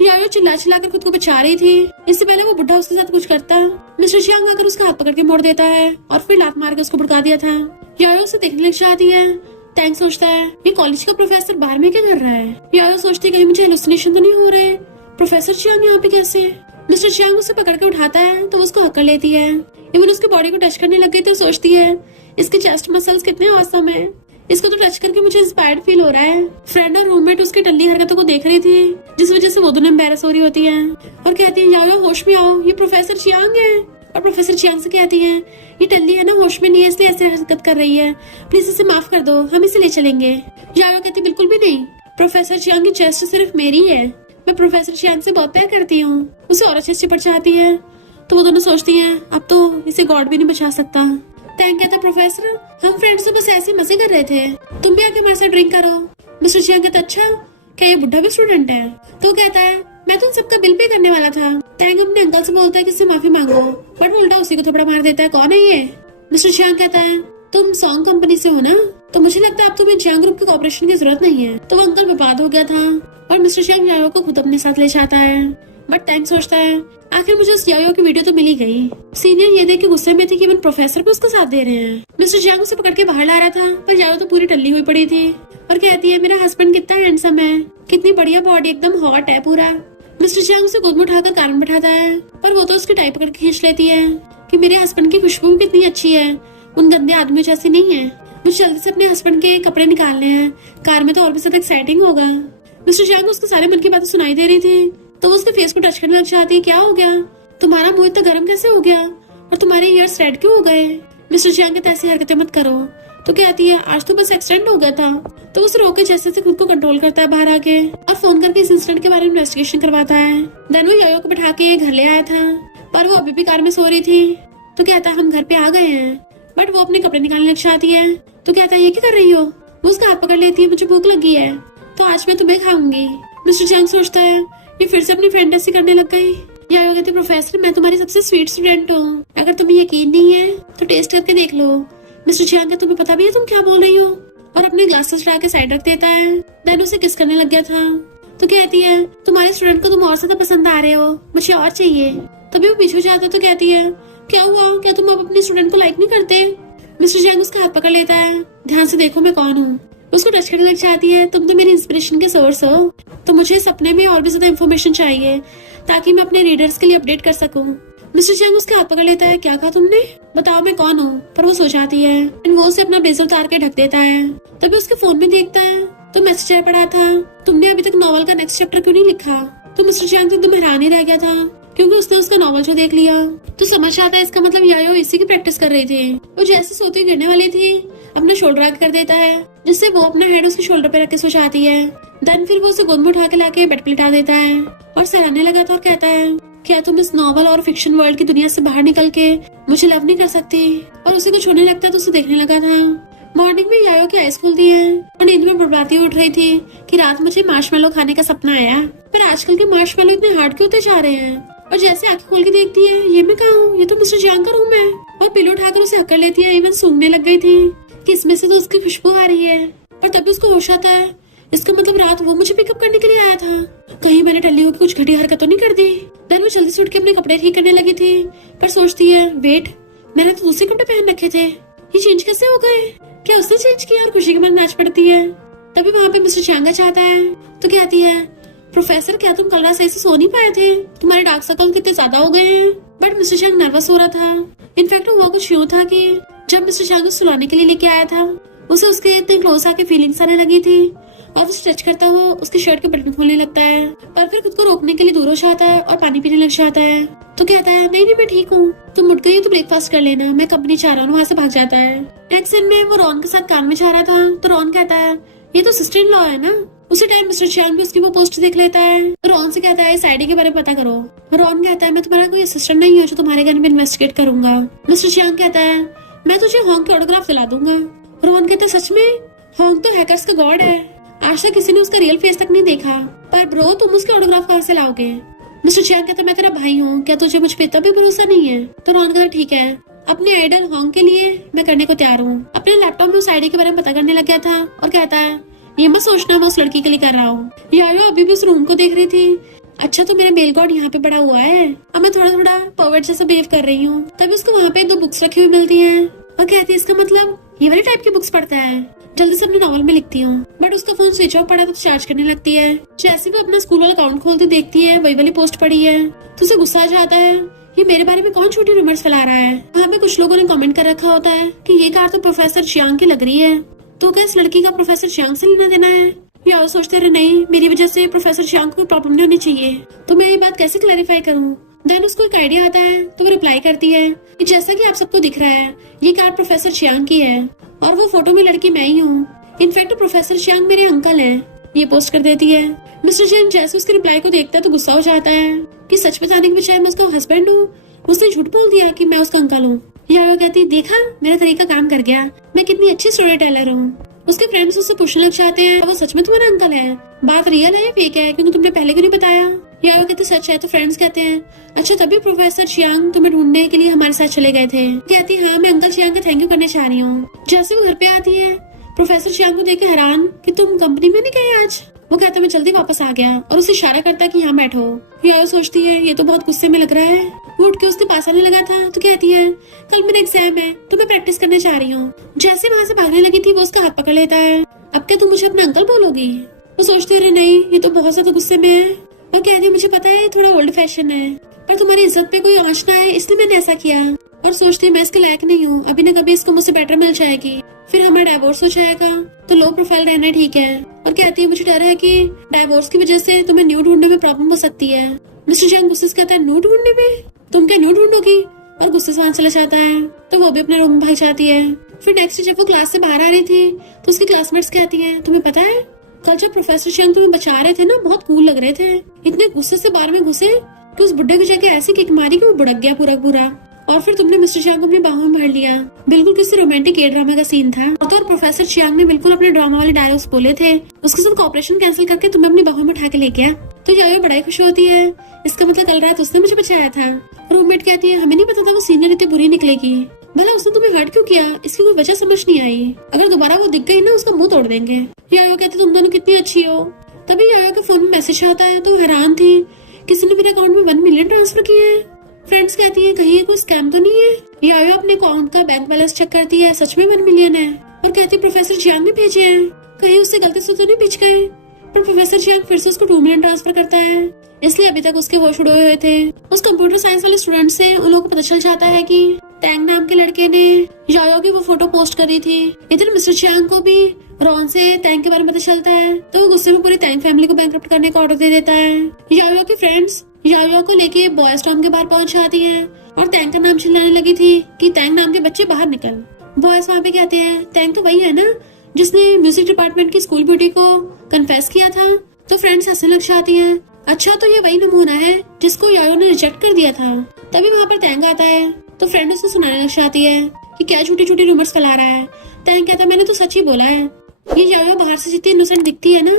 यायो चिल्ला चिल्ला कर खुद को बचा रही थी, इससे पहले वो बुढ़ा उसके साथ कुछ करता। मिस्टर चियांग आकर उसका हाथ पकड़ के मोड़ देता है और फिर लात मार के उसको भड़का दिया था। यायो उसे देखने लग जाती है। टैंक सोचता है ये कॉलेज का प्रोफेसर बाहर में क्या कर रहा है। यायो सोचती कहीं मुझे हेलुसिनेशन तो नहीं हो रहे, प्रोफेसर चियांग यहाँ पे कैसे। मिस्टर चियांग उसे पकड़ के उठाता है तो उसको हक्कर लेती है। इवन उसकी बॉडी को टच करने लग गई तो सोचती है इसके चेस्ट मसल्स कितने औसम है, इसको तो टच करके मुझे इंस्पायर्ड फील हो रहा है। फ्रेंड और रूममेट उसकी टल्ली हरकतों को देख रही थी जिस वजह से वो दोनों एम्बैरस हो रही होती हैं और कहती है यायो होश में आओ, ये प्रोफेसर चियांग है। और प्रोफेसर चियांग से कहती है ये टल्ली है ना, होश में नहीं है इसलिए ऐसे हरकत कर रही है, प्लीज इसे माफ कर दो, हम इसे ले चलेंगे। यायो कहती बिल्कुल भी नहीं, प्रोफेसर चियांग की चेस्ट सिर्फ मेरी है, मैं प्रोफेसर चियांग से बहुत प्यार करती हूँ। उसे और अच्छे से चिपट चाहती है तो वो दोनों सोचती हैं अब तो इसे गॉड भी नहीं बचा सकता। टैंक कहता प्रोफेसर हम फ्रेंड्स से बस ऐसे मजे कर रहे थे, तुम भी आके हमारे साथ ड्रिंक करो। मिस्टर चियांग कहता अच्छा क्या ये बुढ़ा भी स्टूडेंट है। तो कहता है मैं तो सबका बिल पे करने वाला था। टैंक अपने अंकल से बोलता है कि इससे माफी मांगो, बट वो उल्टा उसी को थप्पड़ मार देता है। कौन है ये। मिस्टर चियांग कहता है तुम सॉन्ग कंपनी से हो ना, तो मुझे लगता है अब तुम्हें चियांग ग्रुप के कॉपरेशन की जरूरत नहीं है। तो वो अंकल बर्बाद हो गया था और मिस्टर चियांग यायो को खुद अपने साथ ले जाता है। बट टैंक सोचता है आखिर मुझे उस यायो की वीडियो तो मिल ही गई। सीनियर ये देख के गुस्से में थी कि इवन प्रोफेसर भी उसका साथ दे रहे हैं। मिस्टर चियांग उसे पकड़ के बाहर ला रहा था पर यायो तो पूरी टल्ली हुई पड़ी थी और कहती है मेरा हस्बैंड कितना हैंडसम है, कितनी बढ़िया बॉडी, एकदम हॉट है पूरा। मिस्टर चियांग उसे गोद में उठाकर कार में बैठाता है पर वो तो उसकी टाई पकड़ के खींच लेती है कि मेरे हस्बैंड की खुशबू भी कितनी अच्छी है, उन गंदे आदमियों जैसी नहीं है। मुझे जल्दी से अपने हस्बैंड के कपड़े निकालने हैं, कार में तो और भी ज्यादा एक्साइटिंग होगा। मिस्टर चियांग उसके सारे मन की बातें सुनाई दे रही थी तो वो उसके फेस को टच करने लग जाती है। क्या हो गया, तुम्हारा मुंह इतना गर्म कैसे हो गया और तुम्हारे ईयर्स रेड क्यों हो गए। मिस्टर चियांग कहते ऐसी हरकतें मत करो। तो कहती है आज तो बस एक्सीडेंट हो गया था। तो उसे रोके जैसे से खुद को कंट्रोल करता है बाहर आके और फोन करके इस इंसिडेंट के बारे में इन्वेस्टिगेशन करवाता है। देन वो यायो को बैठा के घर ले आया था पर वो अभी भी कार में सो रही थी। तो कहता है हम घर पे आ गए हैं, बट वो अपने कपड़े निकालने लग जाती है तो कहता है ये क्या कर रही हो? वो उसका हाथ पकड़ लेती है, मुझे भूख लगी है तो आज मैं तुम्हें खाऊंगी। मिस्टर चैंग सोचता है ये फिर से अपनी फैंटेसी करने लग गई। यायो कहती प्रोफेसर मैं तुम्हारी सबसे स्वीट स्टूडेंट हूँ, अगर तुम्हें यकीन नहीं है तो टेस्ट करके देख लो। मिस्टर चैंग का तुम्हें पता भी है तुम क्या बोल रही हो, और अपने ग्लासेस चढ़ा के साइड रख देता है। देन उसे किस करने लग गया था तो कहती है तुम्हारे स्टूडेंट को तुम और ज्यादा पसंद आ रहे हो, मुझे और चाहिए। तभी वो पीछे जाता तो कहती है क्या हुआ, क्या तुम अब अपने स्टूडेंट को लाइक नहीं करते? मिस्टर चैंग उसका हाथ पकड़ लेता है, ध्यान से देखो मैं कौन हूँ। उसको टच करने लग जाती है, तुम तो मेरी इंस्पिरेशन के सोर्स हो, तो मुझे सपने में और भी ज्यादा इन्फॉर्मेशन चाहिए ताकि मैं अपने रीडर्स के लिए अपडेट कर सकूं। मिस्टर चैंग उसके हाथ पकड़ लेता है, क्या कहा तुमने, बताओ मैं कौन हूँ? पर वो सो जाती है, वो उसे अपना ब्लेजर उतार के ढक देता है। तभी उसके फोन में देखता है तो मैसेज आया पड़ा था, तुमने अभी तक नॉवल का नेक्स्ट चैप्टर क्यों नहीं लिखा? तो मिस्टर चैंग तो एकदम हैरान ही रह गया था क्योंकि उसने उसका नॉवल जो देख लिया। तो समझ आता है इसका मतलब यायो इसी की प्रैक्टिस कर रही थी। वो जैसे सोती हुई गिरने वाली थी अपना शोल्डर आगे कर देता है, जिससे वो अपना हेड उसके शोल्डर पे रख के सो जाती है। देन फिर वो उसे गोद में उठा के लाके बेड पे लिटा देता है और सहलाने लगा था और कहता है क्या तुम इस नॉवल और फिक्शन वर्ल्ड की दुनिया से बाहर निकल के मुझे लव नहीं कर सकती? और उसे कुछ होने लगता तो उसे देखने लगा था। मॉर्निंग में यायो की आइज खुलती है और नींद में बुड़बुड़ाती उठ रही थी कि रात मुझे मार्शमेलो खाने का सपना आया, पर आजकल के मार्शमेलो इतने हार्ड क्यों होते जा रहे हैं? और जैसे आंखें खोल के देखती है ये मैं कहाँ हूँ, ये तो मिस्टर चैंग का रूम है। और पिलो उठाकर उसे हक्कर लेती है, इवन सूंघने लग गई थी कि इसमें से तो उसकी खुशबू आ रही है। पर तभी उसको होश आता है इसका मतलब रात वो मुझे पिकअप करने के लिए आया था, कहीं मैंने टल्ली होकर कुछ घटी हरकत तो नहीं कर दी। देन वो जल्दी से उठ के अपने कपड़े ठीक करने लगी थी, पर सोचती है वेट मैंने तो दूसरे कपड़े पहन रखे थे, ये चेंज कैसे हो गए? क्या उसने चेंज किया? और खुशी के मन नाच पड़ती है। तभी वहाँ पे मिस्टर चैंग चाहता है तो कहती है प्रोफेसर क्या तुम कल रात सही से सो नहीं पाए थे, तुम्हारे डार्क सर्कल कितने ज्यादा हो गए हैं। बट मिस्टर चैंग नर्वस हो रहा था। इनफैक्ट हुआ कुछ यूं था कि जब मिस्टर चैंग को सुलाने के लिए लेके आया था उसे उसके इतने क्लोज आके फीलिंग्स आने लगी थी और उसे टच करता हुआ उसकी शर्ट के बटन खोलने लगता है, पर फिर खुद को रोकने के लिए दूर हो जाता है और पानी पीने लग जाता है। तो कहता है नहीं मैं ठीक हूँ, तुम उठ गई तो ब्रेकफास्ट कर लेना, मैं कंपनी चाह रहा हूँ। वहाँ से भाग जाता है। नेक्स्ट सीन में वो रॉन के साथ कार में जा रहा था तो रॉन कहता है ये तो सिस्टर इन लॉ है ना। उसी टाइम मिस्टर चैंग भी उसकी वो पोस्ट देख लेता है। रॉन से कहता है इस आईडी के बारे में पता करो। रॉन कहता है मैं तुम्हारा कोई असिस्टेंट नहीं हूँ जो तुम्हारे घर में इन्वेस्टिगेट करूंगा। मिस्टर चैंग कहता है मैं तुझे हॉन्ग के ऑटोग्राफ दिला दूंगा। रॉन कहता है सच में? हॉन्ग तो हैकर्स का गॉड है, आज तक किसी ने उसका रियल फेस तक नहीं देखा, पर ब्रो तुम उसके ऑटोग्राफ कहाँ से लाओगे? मिस्टर चैंग कहता मैं तेरा भाई हूँ, क्या तुझे मुझ पे इतना भी भरोसा नहीं है? तो रॉन कहता ठीक है, अपने आइडल हॉन्ग के लिए मैं करने को तैयार हूँ। अपने लैपटॉप में उस आईडी के बारे में पता करने लग गया था और कहता है ये मत सोचना मैं उस लड़की के लिए कर रहा हूँ। यायो अभी भी उस रूम को देख रही थी, अच्छा तो मेरा मेल गॉड यहाँ पे पड़ा हुआ है, अब मैं थोड़ा थोड़ा पर्वर्ट जैसा बिहेव कर रही हूँ। तभी उसको वहाँ पे 2 बुक्स रखी हुई मिलती हैं और कहती है इसका मतलब ये वाली टाइप की बुक्स पढ़ता है, जल्दी से अपने नॉवल में लिखती हूँ। बट उसका फोन स्विच ऑफ पड़ा तो चार्ज करने लगती है। जैसे वो अपना स्कूल वाला अकाउंट खोलती देखती है वही वाली पोस्ट पड़ी है तो उसे गुस्सा आ जाता है, ये मेरे बारे में कौन झूठी रूमर्स फैला रहा है। वहाँ पे कुछ लोगों ने कमेंट कर रखा होता है कि ये कार तो प्रोफेसर चियांग की लग रही है, तो क्या इस लड़की का प्रोफेसर चियांग से लेना देना है? या वो सोचते रहे नहीं मेरी वजह से प्रोफेसर चियांग को कोई प्रॉब्लम नहीं होनी चाहिए, तो मैं ये बात कैसे क्लैरिफाई करूँ? देन उसको एक आइडिया आता है तो वो रिप्लाई करती है कि जैसा कि आप सबको दिख रहा है ये कार प्रोफेसर चियांग की है और वो फोटो में लड़की मैं ही हूँ, इनफैक्ट प्रोफेसर चियांग मेरे अंकल हैं। ये पोस्ट कर देती है। मिस्टर चियांग जैसे उसके रिप्लाई को देखता है तो गुस्सा हो जाता है कि सच बताने के बजाय मैं उसका हस्बैंड हूँ, उसने झूठ बोल दिया कि मैं उसका अंकल हूँ। या वो कहती देखा मेरा तरीका काम कर गया, मैं कितनी अच्छी स्टोरी टेलर हूँ। उसके फ्रेंड्स उससे पूछने लग जाते हैं वो सच में तुम्हारा अंकल है, बात रियल है या फेक है, क्योंकि तुमने पहले क्यों नहीं बताया? या वो कहते सच है। तो फ्रेंड्स कहते हैं अच्छा तभी प्रोफेसर चियांग तुम्हें ढूंढने के लिए हमारे साथ चले गए थे। कहती हाँ मैं अंकल चियांग का थैंक यू करने चाह रही हूँ। जैसे वो घर पे आती है प्रोफेसर चियांग को देख के हैरान कि तुम कंपनी में नहीं गए आज। वो कहता मैं जल्दी वापस आ गया और उसे इशारा करता है कि यहाँ बैठो। या वो सोचती है ये तो बहुत गुस्से में लग रहा है। वो उठ के उसके पास आने लगा था तो कहती है कल मेरा एग्जाम है तो मैं प्रैक्टिस करने जा रही हूँ। जैसे वहाँ से भागने लगी थी वो उसका हाथ पकड़ लेता है, अब क्या तुम मुझे अपना अंकल बोलोगी? वो सोचती रहे नहीं ये तो बहुत ज्यादा गुस्से में है और कहती मुझे पता है थोड़ा ओल्ड फैशन है पर तुम्हारी इज्जत पे कोई आंच ना है इसलिए मैंने ऐसा किया। और सोचती मैं इसके लायक नहीं हूँ, अभी न कभी इसको मुझसे बेटर मिल जाएगी, फिर हमारा डाइवोर्स हो जाएगा, तो लो प्रोफाइल रहना ठीक है। और कहती है मुझे डर है कि डाइवोर्स की वजह से तुम्हें न्यू ढूंढने में प्रॉब्लम हो सकती है। मिस्टर चियांग गुस्से से कहता है न्यू ढूंढने में? तुम क्या न्यू ढूंढोगी? और गुस्से से वहां चला जाता है तो वो भी अपने रूम में भाग जाती है। फिर नेक्स्ट जब वो क्लास से बाहर आ रही थी तो उसकी क्लासमेट्स कहती है तुम्हें पता है कल जब प्रोफेसर चियांग तुम्हें बचा रहे थे ना बहुत कूल लग रहे थे, इतने गुस्से से बार में घुसे कि उस बुड्ढे को जाके ऐसी किक मारी कि वो बुड़क गया पूरा। और फिर तुमने मिस्टर चियांग को अपनी बाहों में भर लिया, बिल्कुल किसी रोमांटिक ए ड्रामा का सीन था। और तो और प्रोफेसर चियांग ने बिल्कुल अपने ड्रामा वाले डायलॉग्स बोले थे, उसके साथ कॉपरेशन कैंसिल करके तुम्हें अपनी बाहों में उठा के ले गया। तो यायो बड़ा ही खुश होती है, इसका मतलब कल रात उसने मुझे बचाया था। रूममेट कहती है हमें नहीं पता था वो सीनियर इतनी बुरी निकलेगी, भला उसने तुम्हें हर्ट क्यों किया, इसकी कोई वजह समझ नहीं आई। अगर दोबारा वो दिख गई ना उसका मुंह तोड़ देंगे। यायो कहती तुम दोनों कितनी अच्छी हो। तभी यायो के फोन में मैसेज आता है तो हैरान थी, किसी ने मेरे अकाउंट में 1 मिलियन ट्रांसफर किए हैं। फ्रेंड्स कहती है कहीं ये कोई स्कैम तो नहीं है। यायो अपने अकाउंट का बैंक बैलेंस चेक करती है, सच में 1 मिलियन है और कहती प्रोफेसर चियांग ने भेजे हैं, कहीं उससे गलती से तो नहीं पिच गए। पर प्रोफेसर चियांग फिर से उसको 2 मिलियन ट्रांसफर करता है, इसलिए अभी तक उसके होश उड़े हुए थे। उस कंप्यूटर साइंस वाले स्टूडेंट से उन लोगों को पता चल जाता है कि टैंग नाम के लड़के ने यायो की वो फोटो पोस्ट करी थी। इधर मिस्टर चियांग को भी रॉन से टैंग के बारे में पता चलता है, तो वो गुस्से में पूरी टैंग फैमिली को बैंकरप्ट करने का ऑर्डर दे देता है। यायो की फ्रेंड्स यायो को लेके बॉयज टाउन के बाहर पहुंच जाती है और टैंग का नाम चिल्लाने लगी थी कि टैंग नाम के बच्चे बाहर निकल। बॉयज वहाँ पे कहते हैं टैंग तो वही है ना जिसने म्यूजिक डिपार्टमेंट की स्कूल ब्यूटी को कन्फेस किया था। तो फ्रेंड्स हंसने लग जाती हैं, अच्छा तो ये वही नमूना है जिसको यायो ने रिजेक्ट कर दिया था। तभी वहाँ पर टैंग आता है तो फ्रेंड उसको सुनाने लग जाती है कि क्या छोटी छोटी रूमर्स फैला रहा है। टैंग कहता है मैंने तो सच ही बोला है, ये यायो बाहर से जितनी इनोसेंट दिखती है ना,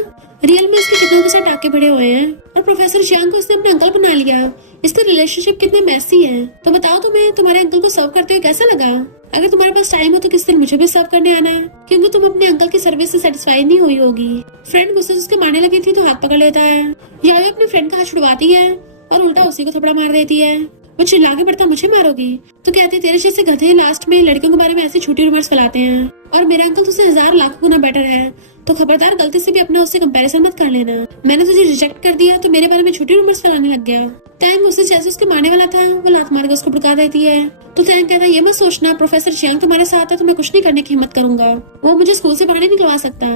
रियल में इसके कितनों के साथ टाके भरे हुए हैं। और प्रोफेसर चियांग को उसने अपने अंकल बना लिया, इसका रिलेशनशिप कितने मैसी है। तो बताओ तुम्हें तुम्हारे अंकल को सर्व करते हुए कैसा लगा। अगर तुम्हारे पास टाइम हो तो किस दिन मुझे भी सर्व करने आना है, क्योंकि तुम अपने अंकल की सर्विस से सेटिस्फाई नहीं हुई होगी। फ्रेंड गुस्से से उसके मारने लगी थी तो हाथ पकड़ लेता है। यायो अपने फ्रेंड का हाथ छुड़वाती है और उल्टा उसी को थप्पड़ मार देती है। वो चिल्ला के पड़ता मुझे मारोगी, तो कहती तेरे जैसे गधे लास्ट में लड़कियों के बारे में ऐसी छोटी रूमर्स फैलाते हैं और मेरा अंकल तुझसे 1000 लाख गुना बेटर है, तो खबरदार गलती से भी अपना उससे कंपैरिजन मत कर लेना। मैंने तुझे रिजेक्ट कर दिया तो मेरे बारे में छोटी रूमर्स फैलाने लग गया। टैंग उससे जैसे उसके मारने वाला था वो लात मार के उसको भड़का देती है। तो टैंग कहता है ये मत सोचना प्रोफेसर चियांग तुम्हारे साथ है तो मैं कुछ नहीं करने की हिम्मत करूंगा, वो मुझे स्कूल से बाहर नहीं निकलवा सकता।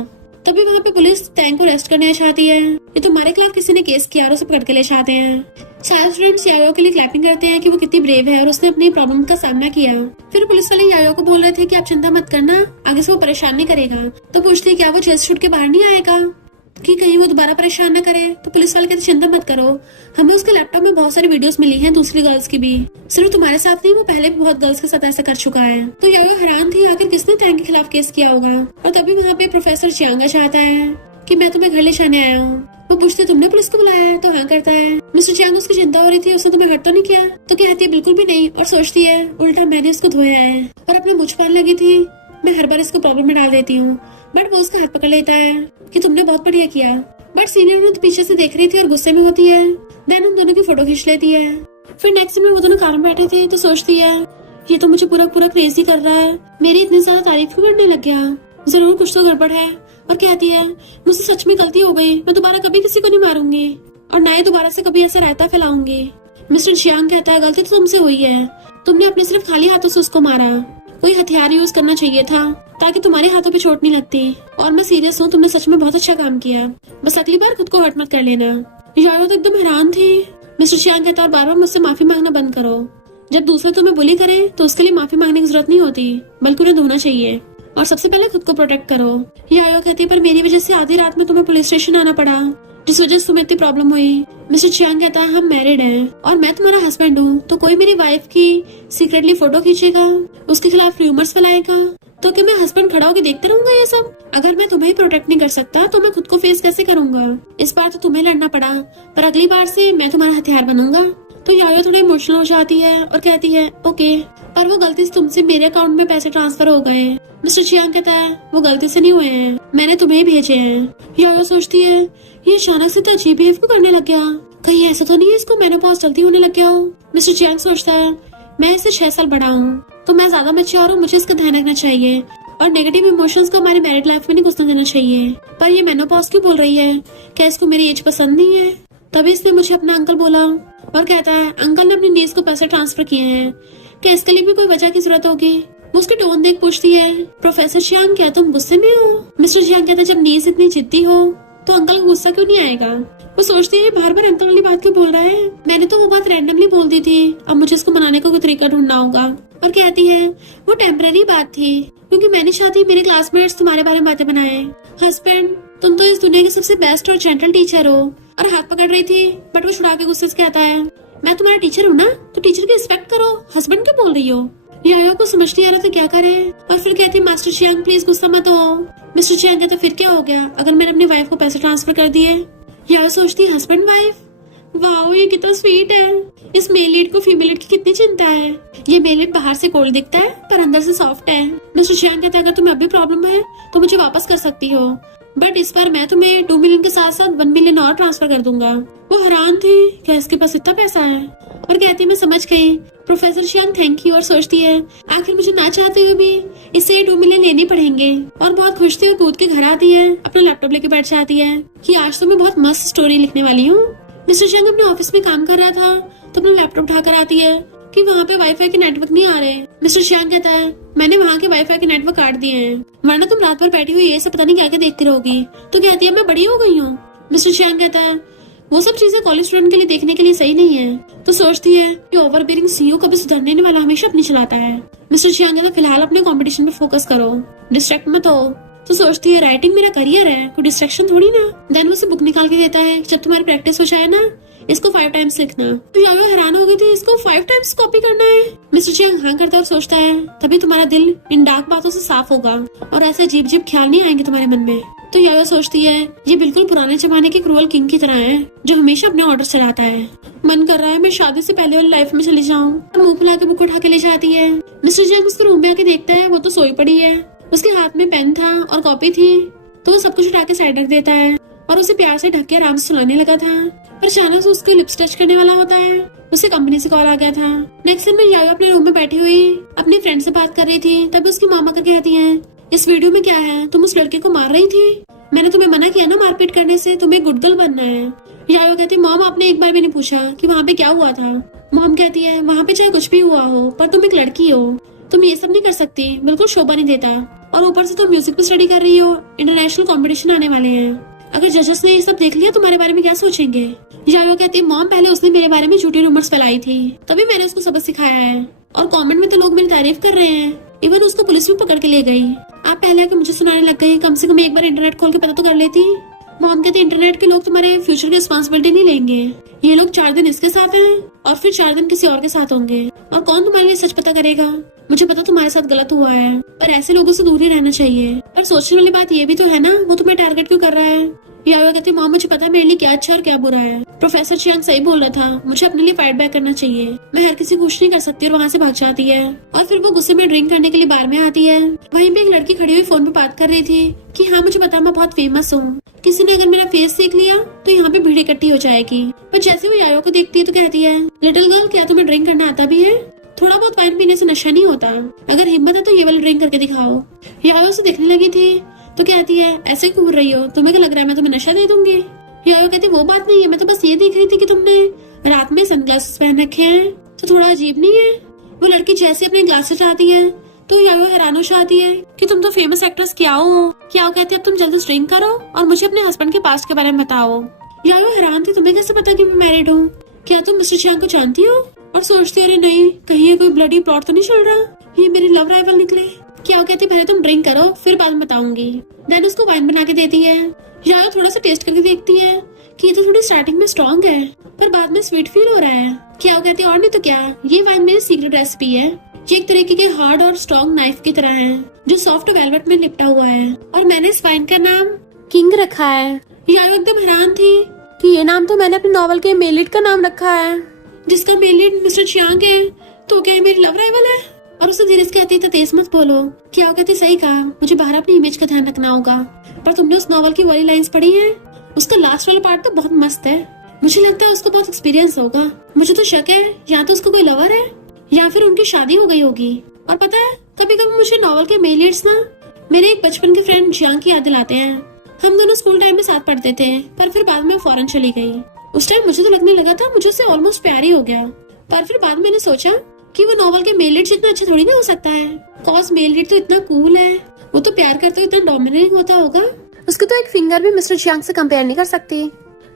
तभी वहाँ पे पुलिस टैंग को अरेस्ट करने चाहती है, ये तुम्हारे खिलाफ किसी ने केस किया और उसे पकड़ के ले जाते हैं। सारे स्टूडेंट्स यायो के लिए क्लैपिंग करते हैं कि वो कितनी ब्रेव है और उसने अपनी प्रॉब्लम का सामना किया। फिर पुलिस वाले यायो को बोल रहे थे कि आप चिंता मत करना, आगे से वो परेशान नहीं करेगा। तो पूछती क्या वो जेल से छूट के बाहर नहीं आएगा कि कहीं वो दोबारा परेशान न करे। तो पुलिस वाले कहते चिंता मत करो, हमें उसके लैपटॉप में बहुत सारी वीडियोस मिली हैं दूसरी गर्ल्स की भी, सिर्फ तुम्हारे साथ नहीं वो पहले भी बहुत गर्ल्स के साथ ऐसा कर चुका है। तो यायो हैरान थी आखिर किसने टैंग के खिलाफ केस किया होगा। और तभी वहाँ पे प्रोफेसर चियांग चाहता है कि मैं तुम्हें घर ले जाने आया हूँ। वो पूछती तुमने पुलिस को बुलाया है, तो हाँ करता है। मिस्टर चियांग उसकी चिंता हो रही थी उसने तुम्हें हर्ट तो नहीं किया, तो कहती है बिल्कुल भी नहीं, और सोचती है उल्टा मैंने उसको धोया है और अपने मुझ पान लगी थी, मैं हर बार इसको प्रॉब्लम में डाल देती हूँ। बट वो उसका हाथ पकड़ लेता है कि तुमने बहुत बढ़िया किया। बट सीनियर तो पीछे से देख रही थी और गुस्से में होती है। देन उन दोनों की फोटो खींच लेती है। फिर नेक्स्ट में वो दोनों कार में बैठे थे तो सोचती है ये तो मुझे पूरा पूरा क्रेजी कर रहा है, मेरी इतनी ज्यादा तारीफ क्यों करने लग गया, जरूर कुछ तो गड़बड़ है। और कहती है मुझसे सच में गलती हो गई, मैं दोबारा कभी किसी को नहीं मारूंगी और नए दोबारा से कभी ऐसा रायता फैलाऊंगी। मिस्टर चियांग कहता है गलती तो तुमसे हुई है, तुमने अपने सिर्फ खाली हाथों से उसको मारा, कोई हथियार यूज करना चाहिए था ताकि तुम्हारे हाथों पे चोट नहीं लगती। और मैं सीरियस हूँ, तुमने सच में बहुत अच्छा काम किया, बस अगली बार खुद को हर्ट मत कर लेना। यायो तो एकदम हैरान थी। मिस्टर चियांग कहता है और बार बार मुझसे माफी मांगना बंद करो, जब दूसरे तुम्हें बुली करे तो उसके लिए माफी मांगने की जरूरत नहीं होती, बल्कि उन्हें धोना चाहिए और सबसे पहले खुद को प्रोटेक्ट करो। यायो कहती है पर मेरी वजह से आधी रात में तुम्हें पुलिस स्टेशन आना पड़ा, जिस वजह से तुम्हें इतनी प्रॉब्लम हुई। मिस्टर चियांग कहता है हम मैरिड हैं और मैं तुम्हारा हस्बैंड हूँ, तो कोई मेरी वाइफ की सीक्रेटली फोटो खींचेगा, उसके खिलाफ रूमर्स फैलाएगा, तो क्या मैं हस्बैंड खड़ा होकर देखता रहूंगा ये सब। अगर मैं तुम्हें प्रोटेक्ट नहीं कर सकता तो मैं खुद को फेस कैसे करूंगा। इस बार तो तुम्हें लड़ना पड़ा, पर अगली बार से मैं तुम्हारा हथियार बनूंगा। तो यायो थोड़ी इमोशनल हो जाती है और कहती है ओके, पर वो गलती से तुमसे मेरे अकाउंट में पैसे ट्रांसफर हो गए। मिस्टर चियांग कहता है वो गलती से नहीं हुए हैं, मैंने तुम्हें भेजे हैं। यायो सोचती है ये अचानक से तो अजीब बिहेव क्यों करने लग गया, कहीं ऐसा तो नहीं है इसको मेनोपॉज जल्दी होने लग गया हो। मिस्टर चियांग सोचता है मैं इससे 6 साल बड़ा हूँ, तो मैं ज्यादा मैच्योर हूँ, मुझे इसका ध्यान रखना चाहिए और नेगेटिव इमोशंस को हमारी मैरिड लाइफ में नहीं घुसने देना चाहिए। पर ये मेनोपॉज क्यों बोल रही है, क्या इसको मेरी एज पसंद नहीं है। तभी इसने मुझे अपना अंकल बोला और कहता है अंकल ने अपनी नीज को पैसे ट्रांसफर किए हैं, क्या इसके लिए भी कोई वजह की जरूरत होगी। वो उसकी टोन देख पूछती है प्रोफेसर चियांग क्या तुम गुस्से में हो। मिस्टर चियांग कहता है जब नीज इतनी जिद्दी हो तो अंकल को गुस्सा क्यों नहीं आएगा। वो सोचती है बार बार अंकल वाली बात क्यों बोल रहा है, मैंने तो वो बात रैंडमली बोल दी थी, अब मुझे इसको मनाने का कोई तरीका ढूंढना होगा। और कहती है वो टेम्पररी बात थी, क्योंकि मैंने चाहती मेरे क्लासमेट्स तुम्हारे बारे में बातें बनाए। हस्बैंड तुम तो इस दुनिया के सबसे बेस्ट और जेंटल टीचर हो। और हाथ पकड़ रही थी बट वो छुड़ा के गुस्से से कहता है मैं तुम्हारा टीचर हूँ ना, तो टीचर की रिस्पेक्ट करो, हस्बैंड क्यों बोल रही हो। याया को समझ नहीं आ रहा था क्या करे, और फिर कहती मास्टर चियांग प्लीज गुस्सा मत हो। मिस्टर चियांग कहते फिर क्या हो गया अगर मैंने अपनी वाइफ को पैसे ट्रांसफर कर दिए। याया सोचती हस्बैंड वाइफ, वाओ ये कितना स्वीट है। इस मेल लीड को फीमेल लीड की कितनी चिंता है। ये मेल लीड बाहर से कोल्ड दिखता है पर अंदर से सॉफ्ट है। मिस्टर चियांग कहते हैं अगर तुम्हें अभी प्रॉब्लम है तो मुझे वापस कर सकती हो, बट इस बार मैं तुम्हें 2 मिलियन के साथ साथ 1 मिलियन और ट्रांसफर कर दूंगा। वो हैरान थी क्या इसके पास इतना पैसा है, और कहती मैं समझ गई प्रोफेसर चियांग थैंक यू, और सोचती है आखिर मुझे ना चाहते हुए भी इसे 2 मिलियन लेने पड़ेंगे। और बहुत खुश थी और कूद के घर आती है, अपना लैपटॉप लेके बैठ जाती है कि आज तो मैं बहुत मस्त स्टोरी लिखने वाली हूँ। मिस्टर चियांग अपने ऑफिस में काम कर रहा था तो अपना लैपटॉप उठाकर आती है कि वहाँ पे वाईफाई के नेटवर्क नहीं आ रहे। मिस्टर चियांग कहता है मैंने वहाँ के वाईफाई के नेटवर्क काट दिए हैं, वरना तुम रात भर बैठी हुई ये सब पता नहीं क्या क्या देखती रहोगी। तो कहती है मैं बड़ी हो गई हूँ। मिस्टर चियांग कहता है वो सब चीजें कॉलेज स्टूडेंट के लिए देखने के लिए सही नहीं है। तो सोचती है कि ओवर बियरिंग सीईओ कभी सुधरने वाला हमेशा अपनी चलाता है। मिस्टर चियांग कहता है फिलहाल अपने कंपटीशन पे फोकस करो, डिस्ट्रैक्ट मत हो। तो सोचती है राइटिंग मेरा करियर है, कोई डिस्ट्रैक्शन थोड़ी ना। देन वो उसे बुक निकाल के देता है जब तुम्हारी प्रैक्टिस हो जाए ना इसको 5 टाइम्स लिखना। तो याया हैरान हो गई थी इसको 5 टाइम्स कॉपी करना है। मिस्टर चियांग हाँ करता है और सोचता है तभी तुम्हारा दिल इन डार्क बातों से साफ होगा और ऐसे अजीब अजीब ख्याल नहीं आएंगे तुम्हारे मन में। तो याया सोचती है ये बिल्कुल पुराने जमाने के क्रूअल किंग की तरह है जो हमेशा अपने ऑर्डर चलाता है। मन कर रहा है मैं शादी से पहले वाली लाइफ में चली जाऊँ। मुंह फुला के बुक उठा के ले जाती है। मिस्टर चियांग उसके रूम में आके देखता है वो तो सोई पड़ी है, उसके हाथ में पेन था और कॉपी थी। तो वो सब कुछ उठा के साइड रख देता है और उसे प्यार से ढक के आराम से सुनाने लगा था, पर अचानक से उसके लिप्स टच करने वाला होता है। उसे कंपनी से कॉल आ गया था। नेक्स्ट दिन में याया अपने रूम में बैठी हुई अपनी फ्रेंड से बात कर रही थी, तभी उसकी मामा का कहती है इस वीडियो में क्या है, तुम उस लड़के को मार रही थी, मैंने तुम्हें मना किया ना मारपीट करने से, तुम्हें गुड गर्ल बनना है। याया कहती मॉम आपने एक बार भी नहीं पूछा कि वहाँ पे क्या हुआ था। मॉम कहती है वहाँ पे चाहे कुछ भी हुआ हो पर तुम एक लड़की हो, तुम ये सब नहीं कर सकती, बिल्कुल शोभा नहीं देता, और ऊपर से तुम म्यूजिक पे स्टडी कर रही हो, इंटरनेशनल कंपटीशन आने वाले हैं, अगर जजेस ने ये सब देख लिया तुम्हारे बारे में क्या सोचेंगे। याया कहती है मॉम पहले उसने मेरे बारे में झूठी रूमर्स फैलाई थी तभी मैंने उसको सबक सिखाया है, और कमेंट में तो लोग मेरी तारीफ कर रहे हैं, इवन उसको पुलिस भी पकड़ के ले गई। आप पहले आके मुझे सुनाने लग गई, कम से कम एक बार इंटरनेट खोल के पता तो कर लेती। मॉम कहती इंटरनेट के लोग तुम्हारे फ्यूचर की रिस्पॉन्सिबिलिटी नहीं लेंगे, ये लोग 4 दिन इसके साथ हैं और फिर 4 दिन किसी और के साथ होंगे, और कौन तुम्हारे लिए सच पता करेगा। मुझे पता तुम्हारे साथ गलत हुआ है पर ऐसे लोगों से दूर ही रहना चाहिए, पर सोचने वाली बात ये भी तो है ना वो तुम्हें टारगेट क्यों कर रहा है। याया कहती मॉम मुझे पता है मेरे लिए क्या अच्छा और क्या बुरा है, प्रोफेसर चियांग सही बोल रहा था, मुझे अपने लिए फाइट बैक करना चाहिए, मैं हर किसी को कुछ नहीं कर सकती, और वहाँ से भाग जाती है। और फिर वो गुस्से में ड्रिंक करने के लिए बार में आती है। वहीं पे एक लड़की खड़ी हुई फोन पे बात कर रही थी कि हाँ मुझे पता मैं बहुत फेमस हूँ, किसी ने अगर मेरा फेस देख लिया तो यहाँ पे भीड़ इकट्ठी हो जाएगी। पर जैसे वो याया को देखती है तो कहती है लिटिल गर्ल क्या तुम्हें ड्रिंक करना आता भी है, थोड़ा बहुत वाइन पीने से नशा नहीं होता, अगर हिम्मत है तो ये वाला ड्रिंक करके दिखाओ। याया उसे देखने लगी थी तो कहती है ऐसे क्यों घूर रही हो, तुम्हें क्या लग रहा है मैं तुम्हें नशा दे दूंगी। याया कहती वो बात नहीं है, मैं तो बस ये देख रही थी कि तुमने रात में सनग्लासेस पहन रखे हैं तो थोड़ा अजीब नहीं है। वो लड़की जैसे अपने ग्लासेस आती है तो याया हैरान हो जाती है कि तुम तो फेमस एक्ट्रेस क्या हो। कहती है अब तुम जल्दी ड्रिंक करो और मुझे अपने हस्बैंड के पास्ट के बारे में बताओ। याया हैरान थी तुम्हें कैसे पता कि मैं मैरिड हूँ, क्या तुम मिस्टर चियांग को जानती हो, और सोचती अरे नहीं कहीं ये कोई ब्लडी प्लॉट तो नहीं चल रहा, ये मेरी लव राइवल निकले। क्या कहती पहले तुम ड्रिंक करो फिर बाद में बताऊंगी। देन उसको वाइन बना के देती है। याया थोड़ा सा टेस्ट करके देखती है कि ये तो थोड़ी स्टार्टिंग में स्ट्रॉन्ग है पर बाद में स्वीट फील हो रहा है। क्या कहती है और नहीं तो क्या, ये वाइन मेरी सीक्रेट रेसिपी है, ये एक तरीके के हार्ड और स्ट्रॉन्ग नाइफ की तरह है जो सॉफ्ट वेलवेट में लिपटा हुआ है, और मैंने इस वाइन का नाम किंग रखा है। याया एकदम हैरान थी कि ये नाम तो मैंने अपने नॉवल के मेल लीड का नाम रखा है, जिसका मेल लीड मिस्टर चियांग है, तो क्या मेरी लव राइवल है। और उसे धीरे से कहती है तेज मत बोलो। क्या कहती सही कहा, मुझे बाहर अपनी इमेज का ध्यान रखना होगा, पर तुमने उस नॉवल की वाली लाइंस पढ़ी है, उसका लास्ट वाला पार्ट तो बहुत मस्त है, मुझे लगता है उसको बहुत एक्सपीरियंस होगा। मुझे तो शक है या तो उसको कोई लवर है या फिर उनकी शादी हो गई होगी। और पता है कभी कभी मुझे नॉवल के मेल लीड्स ना मेरे एक बचपन के फ्रेंड जियांग की याद दिलाते हैं। हम दोनों स्कूल टाइम में साथ पढ़ते थे पर फिर बाद में फॉरेन चली गई। उस टाइम मुझे तो लगने लगा था मुझे उससे ऑलमोस्ट प्यार ही हो गया, पर फिर बाद में मैंने सोचा कि वो नॉवल के मेल लीड जितना अच्छा थोड़ी ना हो सकता है, कॉज मेल लीड तो इतना कूल है, वो तो प्यार करते हुए इतना डोमिनेटिंग होता होगा, उसकी तो एक फिंगर भी मिस्टर चियांग से कंपेयर नहीं कर सकती।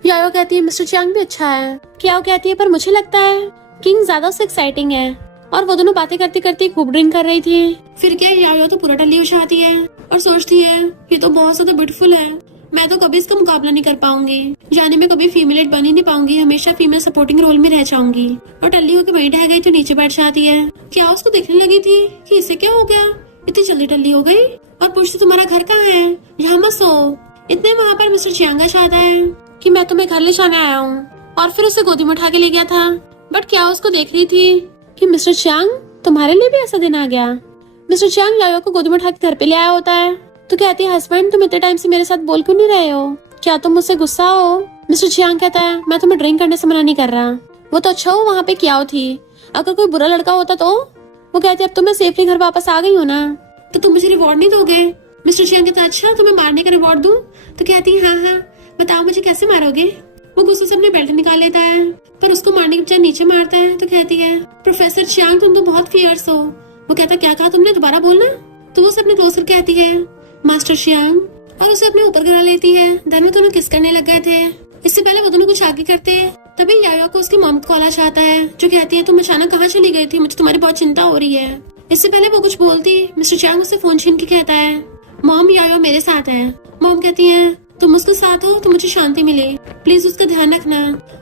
याया कहती है मिस्टर चियांग भी अच्छा है। क्या कहती है पर मुझे लगता है किंग ज्यादा उससे एक्साइटिंग है, और वो दोनों बातें करती करती खूब ड्रिंक कर रही थी। फिर क्या याया तो पूरा टल्ली हो जाती है और सोचती है ये तो बहुत ज्यादा ब्यूटीफुल है, मैं तो कभी इसका मुकाबला नहीं कर पाऊंगी। जाने में कभी फीमेल लीड बन ही नहीं पाऊंगी, हमेशा फीमेल सपोर्टिंग रोल में रह जाऊंगी। और टल्ली होकर वहीं ढह गई तो नीचे बैठ जाती है। क्या उसको देखने लगी थी कि इसे क्या हो गया, इतनी जल्दी टल्ली हो गई। और पूछती तुम्हारा घर कहाँ है, यहाँ मत सो। इतने वहाँ पर मिस्टर चियांग आ जाता है कि मैं तुम्हें घर ले जाने आया हूँ, और फिर उसे गोदी में उठा के ले गया था। बट क्या उसको देख रही थी कि मिस्टर चियांग तुम्हारे लिए भी ऐसा दिन आ गया। मिस्टर चियांग यायो को गोदी में उठा के घर पे ले आया होता है। तो कहती है हस्बैंड तुम इतने टाइम से मेरे साथ बोल क्यों नहीं रहे हो, क्या तुम मुझसे गुस्सा हो। मिस्टर चियांग कहता है मैं तुम्हें ड्रिंक करने से मना नहीं कर रहा। वो तो अच्छा हो वहाँ पे क्या थी, अगर कोई बुरा लड़का होता तो। वो कहती है अब तो मैं सेफली घर वापस आ गई हूँ ना, तो तुम मुझे रिवॉर्ड नहीं दोगे। मिस्टर चियांग कहता अच्छा तुम्हें मारने का रिवॉर्ड दूं। तो कहती है हाँ बताओ मुझे कैसे मारोगे। वो गुस्से से अपने बेल्ट निकाल लेता है, पर उसको मारने के बजाय नीचे मारता है। तो कहती है प्रोफेसर चियांग तुम तो बहुत फियर्स हो। वो कहता क्या कहा तुमने, दोबारा बोलना। तो वो उसे अपने क्लोज करके कहती है मास्टर चियांग, और उसे अपने ऊपर गिरा लेती है। धन में दोनों किस करने लग गए थे। इससे पहले वो दोनों कुछ आगे करते तभी यायो को उसकी मॉम कॉल आ जाता है, जो कहती है तुम अचानक कहाँ चली गई थी, मुझे तुम्हारी बहुत चिंता हो रही है। इससे पहले वो कुछ बोलती मिस्टर चियांग उससे फोन छीन के कहता है मॉम यायो मेरे साथ है। मॉम कहती है तुम उसके साथ हो तो मुझे शांति मिले, प्लीज उसका ध्यान रखना।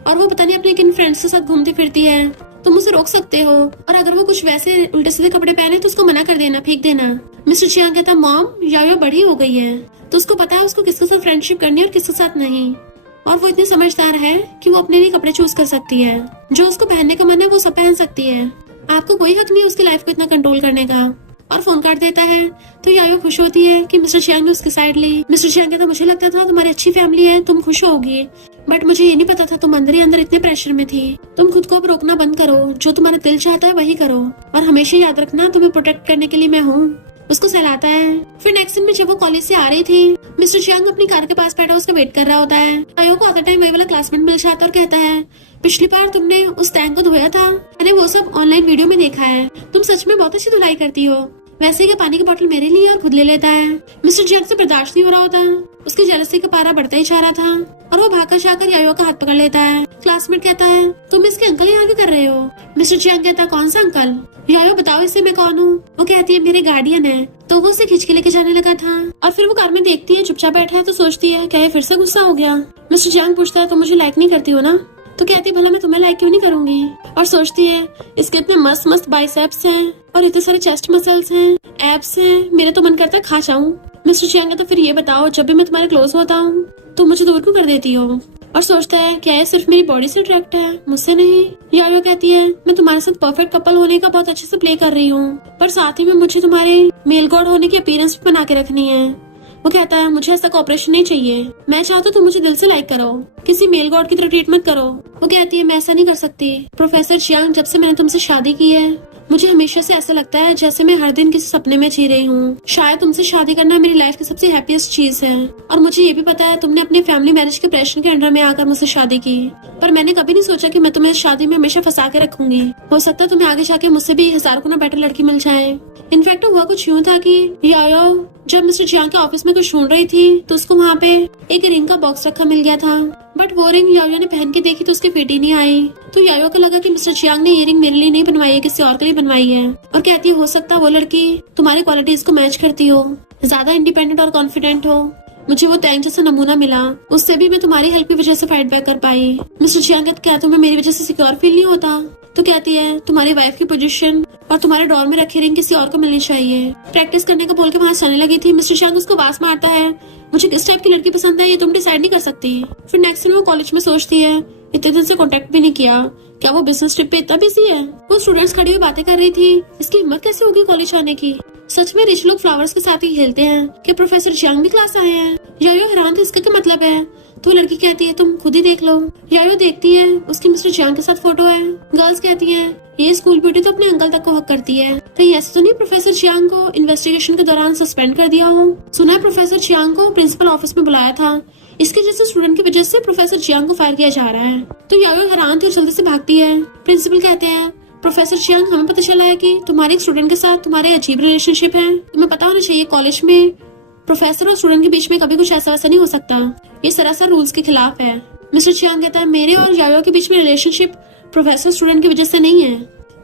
और वो पता नहीं अपने किन फ्रेंड्स के साथ घूमती फिरती है, तुम उसे रोक सकते हो, और अगर वो कुछ वैसे उल्टे सीधे कपड़े पहने तो उसको मना कर देना, फेंक देना। मिस्टर चियांग कहता मॉम यायो बड़ी हो गई है, तो उसको पता है उसको किसके साथ फ्रेंडशिप करनी है और किसके साथ नहीं। और वो इतनी समझदार है कि वो अपने लिए कपड़े चूज कर सकती है, जो उसको पहनने का मन है वो सब पहन सकती है। आपको कोई हक नहीं है उसकी लाइफ को इतना कंट्रोल करने का। और फोन काट देता है तो यायो खुश होती है कि मिस्टर चियांग ने उसकी साइड ली। मिस्टर चियांग कहता मुझे लगता था तुम्हारी अच्छी फैमिली है, तुम खुश होगी, बट मुझे ये नहीं पता था तुम अंदर ही अंदर इतने प्रेशर में थी। तुम खुद को अब रोकना बंद करो, जो तुम्हारा दिल चाहता है वही करो, और हमेशा याद रखना तुम्हें प्रोटेक्ट करने के लिए मैं हूँ। उसको सहलाता है। फिर नेक्स्ट दिन में जब वो कॉलेज से आ रही थी, मिस्टर चियांग अपनी कार के पास बैठा उसका वेट कर रहा होता है। यायो को आधा टाइम वही वाला क्लासमेट मिल जाता है और कहता है पिछली बार तुमने उस टैंक को धोया था, मैंने वो सब ऑनलाइन वीडियो में देखा है, तुम सच में बहुत अच्छी धुलाई करती हो। वैसे ही पानी की बोतल मेरे लिए और खुद ले लेता है। मिस्टर चियांग से बर्दाश्त नहीं हो रहा होता, उसकी जेलसी का पारा बढ़ता ही जा रहा था, और वो भागकर जाकर यायो का हाथ पकड़ लेता है। क्लासमेट कहता है तुम इसके अंकल यहाँ क्या कर रहे हो। मिस्टर चियांग कहता है कौन सा अंकल। यायो बताओ इससे मैं कौन हूँ। वो कहती है मेरे गार्डियन है। तो वो उसे खींच के लेके जाने लगा था, और फिर वो कार में देखती है चुपचाप बैठा है तो सोचती है क्या ये फिर से गुस्सा हो गया। मिस्टर चियांग पूछता है तुम मुझे लाइक नहीं करती हो ना। तो कहती है भला मैं तुम्हें लाइक क्यों नहीं करूंगी। और सोचती है इसके इतने मस्त मस्त बाइसेप्स हैं और इतने सारे चेस्ट मसल्स हैं, एब्स हैं, मेरा तो मन करता है खा जाऊं। मिस्टर चियांग तो फिर ये बताओ जब भी मैं तुम्हारे क्लोज होता हूँ तो मुझे दूर क्यों कर देती हो। और सोचता है क्या ये सिर्फ मेरी बॉडी से अट्रैक्ट है, मुझसे नहीं। यायो कहती है मैं तुम्हारे साथ परफेक्ट कपल होने का बहुत अच्छे से प्ले कर रही हूँ, पर साथ ही में मुझे तुम्हारे मेल गॉड होने की अपीयरेंस भी बना के रखनी है। वो कहता है मुझे ऐसा कॉपरेशन नहीं चाहिए, मैं चाहता हूँ तुम मुझे दिल से लाइक करो, किसी मेल गॉड की तरह ट्रीट मत करो। वो कहती है मैं ऐसा नहीं कर सकती प्रोफेसर चियांग, जब से मैंने तुमसे शादी की है मुझे हमेशा से ऐसा लगता है जैसे मैं हर दिन किसी सपने में जी रही हूँ। शायद तुमसे शादी करना मेरी लाइफ की सबसे हैप्पीएस्ट चीज है, और मुझे ये भी पता है तुमने अपनी फैमिली मैरिज के प्रेशर के अंडर में आकर मुझसे शादी की, पर मैंने कभी नहीं सोचा कि मैं तुम्हें इस शादी में हमेशा फंसा के रखूंगी। हो सकता है तुम्हें आगे जाके मुझसे भी 1000 गुना बेटर लड़की मिल जाए। इनफैक्ट हुआ कुछ यूँ था कि यायो जब मिस्टर चियांग के ऑफिस में कुछ ढूंढ रही थी तो उसको वहाँ पे एक रिंग का बॉक्स रखा मिल गया था, बट वो रिंग यायो ने पहन के देखी तो उसकी फिट ही नहीं आई। तो यायो को लगा कि मिस्टर चियांग ने ये रिंग मेरे लिए नहीं बनवाई है, किसी और के लिए बनवाई है, और कहती है हो सकता है वो लड़की तुम्हारी क्वालिटीज को मैच करती हो, ज्यादा इंडिपेंडेंट और कॉन्फिडेंट हो। मुझे वो टैंक जैसा नमूना मिला, उससे भी मैं तुम्हारी हेल्प की वजह से फाइट बैक कर पाई। मिस्टर चियांग कहता क्या तुम्हें मेरी वजह से सिक्योर फील नहीं होता। तो कहती है तुम्हारी वाइफ की पोजीशन और तुम्हारे डोर में रखे रिंग किसी और को मिलनी चाहिए। प्रैक्टिस करने का बोल के वहाँ जाने लगी थी। मिस्टर चियांग उसको आवाज मारता है मुझे किस टाइप की लड़की पसंद है ये तुम डिसाइड नहीं कर सकती। फिर नेक्स्ट दिन वो कॉलेज में सोचती है इतने दिन से कांटेक्ट भी नहीं किया, क्या वो बिजनेस ट्रिप पे इतना बिजी है। वो स्टूडेंट्स खड़ी हुई बातें कर रही थी, इसकी हिम्मत कैसे होगी कॉलेज आने की। सच में रिच लोग फ्लावर्स के साथ ही खेलते हैं कि प्रोफेसर चियांग भी क्लास आए हैं। यायो हैरान थी इसका क्या मतलब है। तो लड़की कहती है तुम खुद ही देख लो। यायो देखती है उसकी मिस्टर चियांग के साथ फोटो है। गर्ल्स कहती है ये स्कूल ब्यूटी तो अपने अंकल तक को हक करती है, कहीं ऐसा तो नहीं प्रोफेसर चियांग को इन्वेस्टिगेशन के दौरान सस्पेंड कर दिया हो। सुना है प्रोफेसर चियांग को प्रिंसिपल ऑफिस में बुलाया था, इसके जैसे स्टूडेंट की वजह से प्रोफेसर चियांग को फायर किया जा रहा है। तो यायो हैरान थी और जल्दी से भागती है। प्रिंसिपल कहते हैं प्रोफेसर चियांग हमें पता चला है कि तुम्हारे एक स्टूडेंट के साथ तुम्हारे अजीब रिलेशनशिप है, तुम्हें पता होना चाहिए कॉलेज में प्रोफेसर और स्टूडेंट के बीच में कभी कुछ ऐसा वैसा नहीं हो सकता, ये सरासर रूल्स के खिलाफ है। मिस्टर चियांग कहता है मेरे और यायो के बीच में रिलेशनशिप प्रोफेसर स्टूडेंट की वजह से नहीं है,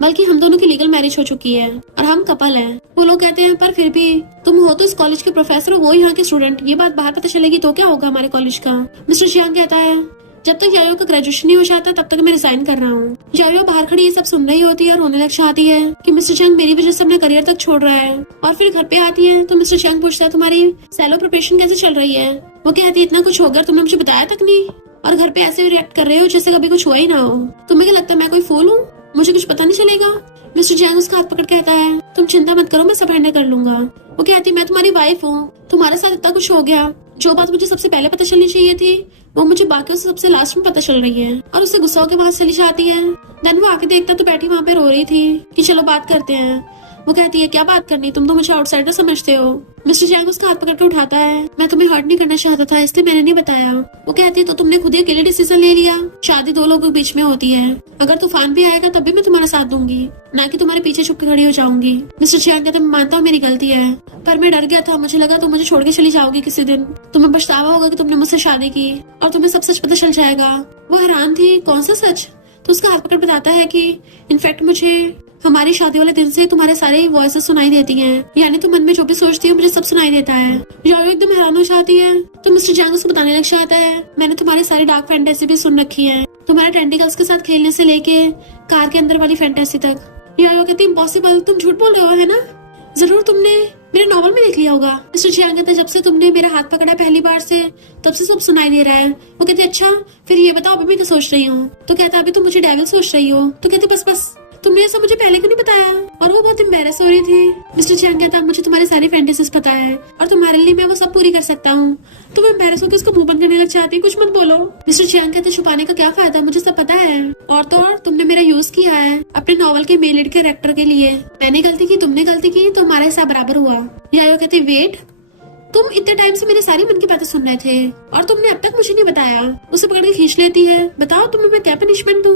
बल्कि हम दोनों की लीगल मैरिज हो चुकी है और हम कपल हैं। वो लोग कहते हैं पर फिर भी तुम हो तो इस कॉलेज के प्रोफेसर और वो यहाँ के स्टूडेंट, ये बात बाहर पता चलेगी तो क्या होगा हमारे कॉलेज का। मिस्टर चियांग कहता है जब तक यायो का ग्रेजुएशन नहीं हो जाता तब तक मैं रिजाइन कर रहा हूँ। यायो बाहर खड़ी ये सब सुन रही होती है और रोने लग जाती है कि मिस्टर चियांग मेरी वजह से अपना करियर तक छोड़ रहा है। और फिर घर पे आती है तो मिस्टर चियांग पूछता है तुम्हारी सेलो प्रिपरेशन कैसे चल रही है। वो कहती है इतना कुछ होगा तुमने मुझे बताया तक नहीं, और घर पे ऐसे रिएक्ट कर रहे हो जैसे कभी कुछ हुआ ही ना हो। तुम्हें क्या लगता है मैं कोई फूल हूँ, मुझे कुछ पता नहीं चलेगा। मिस्टर चियांग उसका हाथ पकड़ कहता है तुम चिंता मत करो, मैं सब हैंडल कर लूंगा। वो कहती है मैं तुम्हारी वाइफ हूँ, तुम्हारे साथ इतना कुछ हो गया, जो बात मुझे सबसे पहले पता चलनी चाहिए थी वो मुझे बाकियों से सबसे लास्ट में पता चल रही है। और उससे गुस्सा होकर वहां चली जाती है। देन वो आके देखता तो बैठी वहां पे रो रही थी कि चलो बात करते हैं। वो कहती है क्या बात करनी, तुम तो मुझे आउटसाइडर समझते हो। मिस्टर चियांग उसका हाथ पकड़ के उठाता है मैं तुम्हें हर्ट नहीं करना चाहता था इसलिए मैंने नहीं बताया। वो कहती है तो तुमने खुद ही अकेले डिसीजन ले लिया, शादी दो लोगों के बीच में होती है, अगर तूफान भी आएगा तब भी मैं तुम्हारा साथ दूंगी, ना कि तुम्हारे पीछे छुप के खड़ी हो जाऊंगी। मिस्टर चियांग कहता है मैं मानता हूँ मेरी गलती है, पर मैं डर गया था, मुझे लगा तुम मुझे छोड़ के चली जाओगी किसी दिन, तुम्हें पछतावा होगा कि तुमने मुझसे शादी की और तुम्हें सब सच पता चल जाएगा। वो हैरान थी कौन सा सच। तो उसका हाथ पकड़ बताता है कि इनफैक्ट मुझे हमारी शादी वाले दिन से तुम्हारे सारे वॉइसेस सुनाई देती हैं, यानी तुम मन में जो भी सोचती हो मुझे सब सुनाई देता है। यायो एकदम हैरान हो जाती है तो मिस्टर चियांग उसको बताने लग जाता है मैंने तुम्हारी सारी डार्क फैंटेसी भी सुन रखी है, तुम्हारे टेंटिकल्स के साथ खेलने से लेके कार के अंदर वाली फैंटेसी तक। यायो कहती है इम्पॉसिबल, तुम झूठ बोल रहे हो है ना, जरूर तुमने मेरे नॉवल में देख लिया होगा। मिस्टर चियांग कहता है जब से तुमने मेरा हाथ पकड़ा पहली बार से तब से सब सुनाई दे रहा है। वो कहते अच्छा फिर ये बताओ अभी मैं क्या सोच रही हूँ। तो कहता अभी तुम मुझे डेविल सोच रही हो। तो कहते बस तुमने ये सब मुझे पहले क्यों नहीं बताया। और वो बहुत एम्बैरेस हो रही थी। मिस्टर चियांग कहता मुझे तुम्हारी सारी फैंटेसीज पता है और तुम्हारे लिए मैं वो सब पूरी कर सकता हूँ। तुम एम्बैरेस होकर उसको मुंह बंद करने लग जाती, कुछ मत बोलो। मिस्टर चियांग कहते छुपाने का क्या फायदा, मुझे सब पता है, और तो और तुमने मेरा यूज किया है अपने नॉवल के मेल लीड कैरेक्टर के लिए। मैंने गलती की, तुमने गलती की, तो हमारा हिसाब बराबर हुआ। यायो कहते वेट, तुम इतने टाइम से मेरे सारी मन की बातें सुन रहे थे और तुमने अब तक मुझे नहीं बताया। उसे पकड़ के खींच लेती है बताओ तुम्हें मैं क्या पनिशमेंट दूं।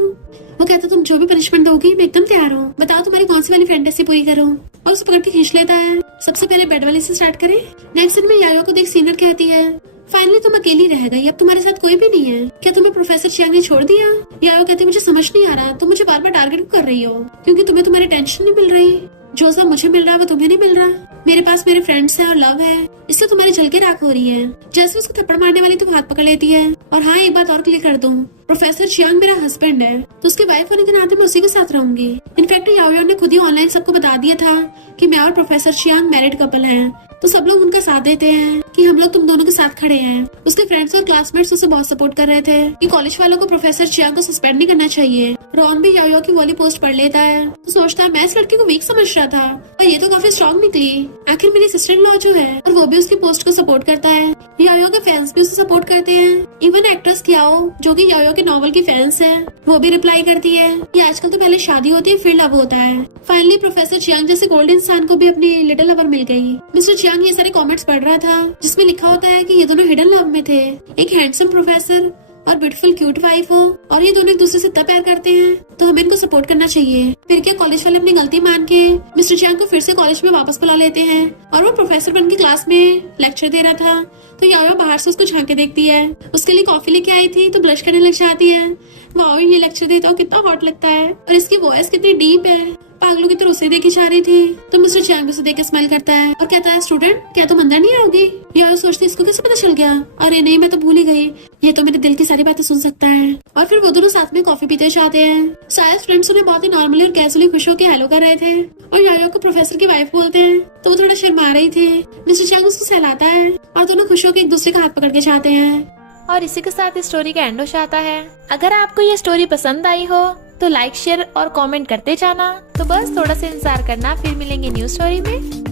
वो कहता तुम जो भी पनिशमेंट दोगी मैं एकदम तैयार हूँ, बताओ तुम्हारी कौन सी वाली फैंटेसी पूरी करूँ। और उसे पकड़ के खींच लेता है। सबसे पहले बेड वाली से स्टार्ट करें। नेक्स्ट दिन में यायो को देख सीनियर कहती है फाइनली तुम अकेली रह गई, अब तुम्हारे साथ कोई भी नहीं है, क्या तुम्हें प्रोफेसर चियांग ने छोड़ दिया। यायो कहती मुझे समझ नहीं आ रहा तुम मुझे बार बार टारगेट क्यों कर रही हो, क्योंकि तुम्हें तुम्हारी टेंशन नहीं मिल रही, जो सब मुझे मिल रहा है वो तुम्हें नहीं मिल रहा। मेरे पास मेरे फ्रेंड्स हैं और लव है, इससे तुम्हारी झलके राख हो रही है। जैसे उसको थप्पड़ मारने वाली तो हाथ पकड़ लेती है। और हाँ एक बात और क्लियर कर दूं, प्रोफेसर चियांग मेरा हस्बैंड है तो उसकी वाइफ होने के नाते मैं उसी के साथ रहूंगी। इनफैक्ट याओ ने खुद ही ऑनलाइन सबको बता दिया था कि मैं और प्रोफेसर चियांग मैरिड कपल हैं, तो सब लोग उनका साथ देते हैं कि हम लोग तुम दोनों के साथ खड़े हैं। उसके फ्रेंड्स और क्लासमेट्स उसे बहुत सपोर्ट कर रहे थे कि कॉलेज वालों को प्रोफेसर चियांग को सस्पेंड नहीं करना चाहिए। रॉन भी याओ की वाली पोस्ट पढ़ लेता है तो सोचता है मैं इस लड़की को वीक समझ रहा था और ये तो काफी स्ट्रॉन्ग निकली, आखिर मेरी सिस्टर इन लॉ जो है, और वो भी उसकी पोस्ट को सपोर्ट करता है। याओ के फैंस भी उसे सपोर्ट करते हैं, इवन एक्ट्रेस कियाओ जो कि याओ के नॉवल की फैंस है वो भी रिप्लाई करती है कि आजकल तो पहले शादी होती है फिर लव होता है। फाइनली प्रोफेसर चियांग जैसे गोल्ड इंसान को भी अपनी लिटिल लवर मिल गई। मिस्टर चियांग ये सारे कमेंट्स पढ़ रहा था जिसमें लिखा होता है कि ये दोनों हिडन लव में थे, एक हैंडसम प्रोफेसर और ब्यूटीफुल क्यूट वाइफ हो, और ये दोनों एक दूसरे से इतना प्यार करते हैं तो हमें इनको सपोर्ट करना चाहिए। फिर क्या कॉलेज वाले अपनी गलती मान के मिस्टर चियांग को फिर से कॉलेज में वापस बुला लेते हैं और वो प्रोफेसर बन के क्लास में लेक्चर दे रहा था तो याओ बाहर से उसको झांके देखती है। उसके लिए कॉफी लेके आई थी तो ब्लश करने लग जाती है। वाओ ये लेक्चर देता हो कितना हॉट लगता है और इसकी वॉइस कितनी डीप है, पागलों की तरह उसे देखी जा रही थी। तो मिस्टर चियांग उसे देख के स्माइल करता है और कहता है स्टूडेंट क्या तुम अंदर नहीं आओगी। याओ सोचती इसको कैसे पता चल गया, अरे नहीं मैं तो भूल ही गई, ये तो मेरे दिल की सारी बातें सुन सकता है। और फिर वो दोनों साथ में कॉफी पीते जाते हैं। शायद फ्रेंड्स उन्हें बहुत ही नॉर्मली और कैजुअली खुश होकर हेलो कर रहे थे और याओ को प्रोफेसर की वाइफ बोलते हैं तो वो थोड़ा शर्मा रही थी। मिस्टर चियांग उसको सहलाता है और दोनों खुश होकर एक दूसरे का हाथ पकड़ के जाते हैं। और इसी के साथ इस स्टोरी का एंड हो जाता है। अगर आपको ये स्टोरी पसंद आई हो तो लाइक शेयर और कमेंट करते जाना। तो बस थोड़ा सा इंतजार करना, फिर मिलेंगे न्यू स्टोरी में।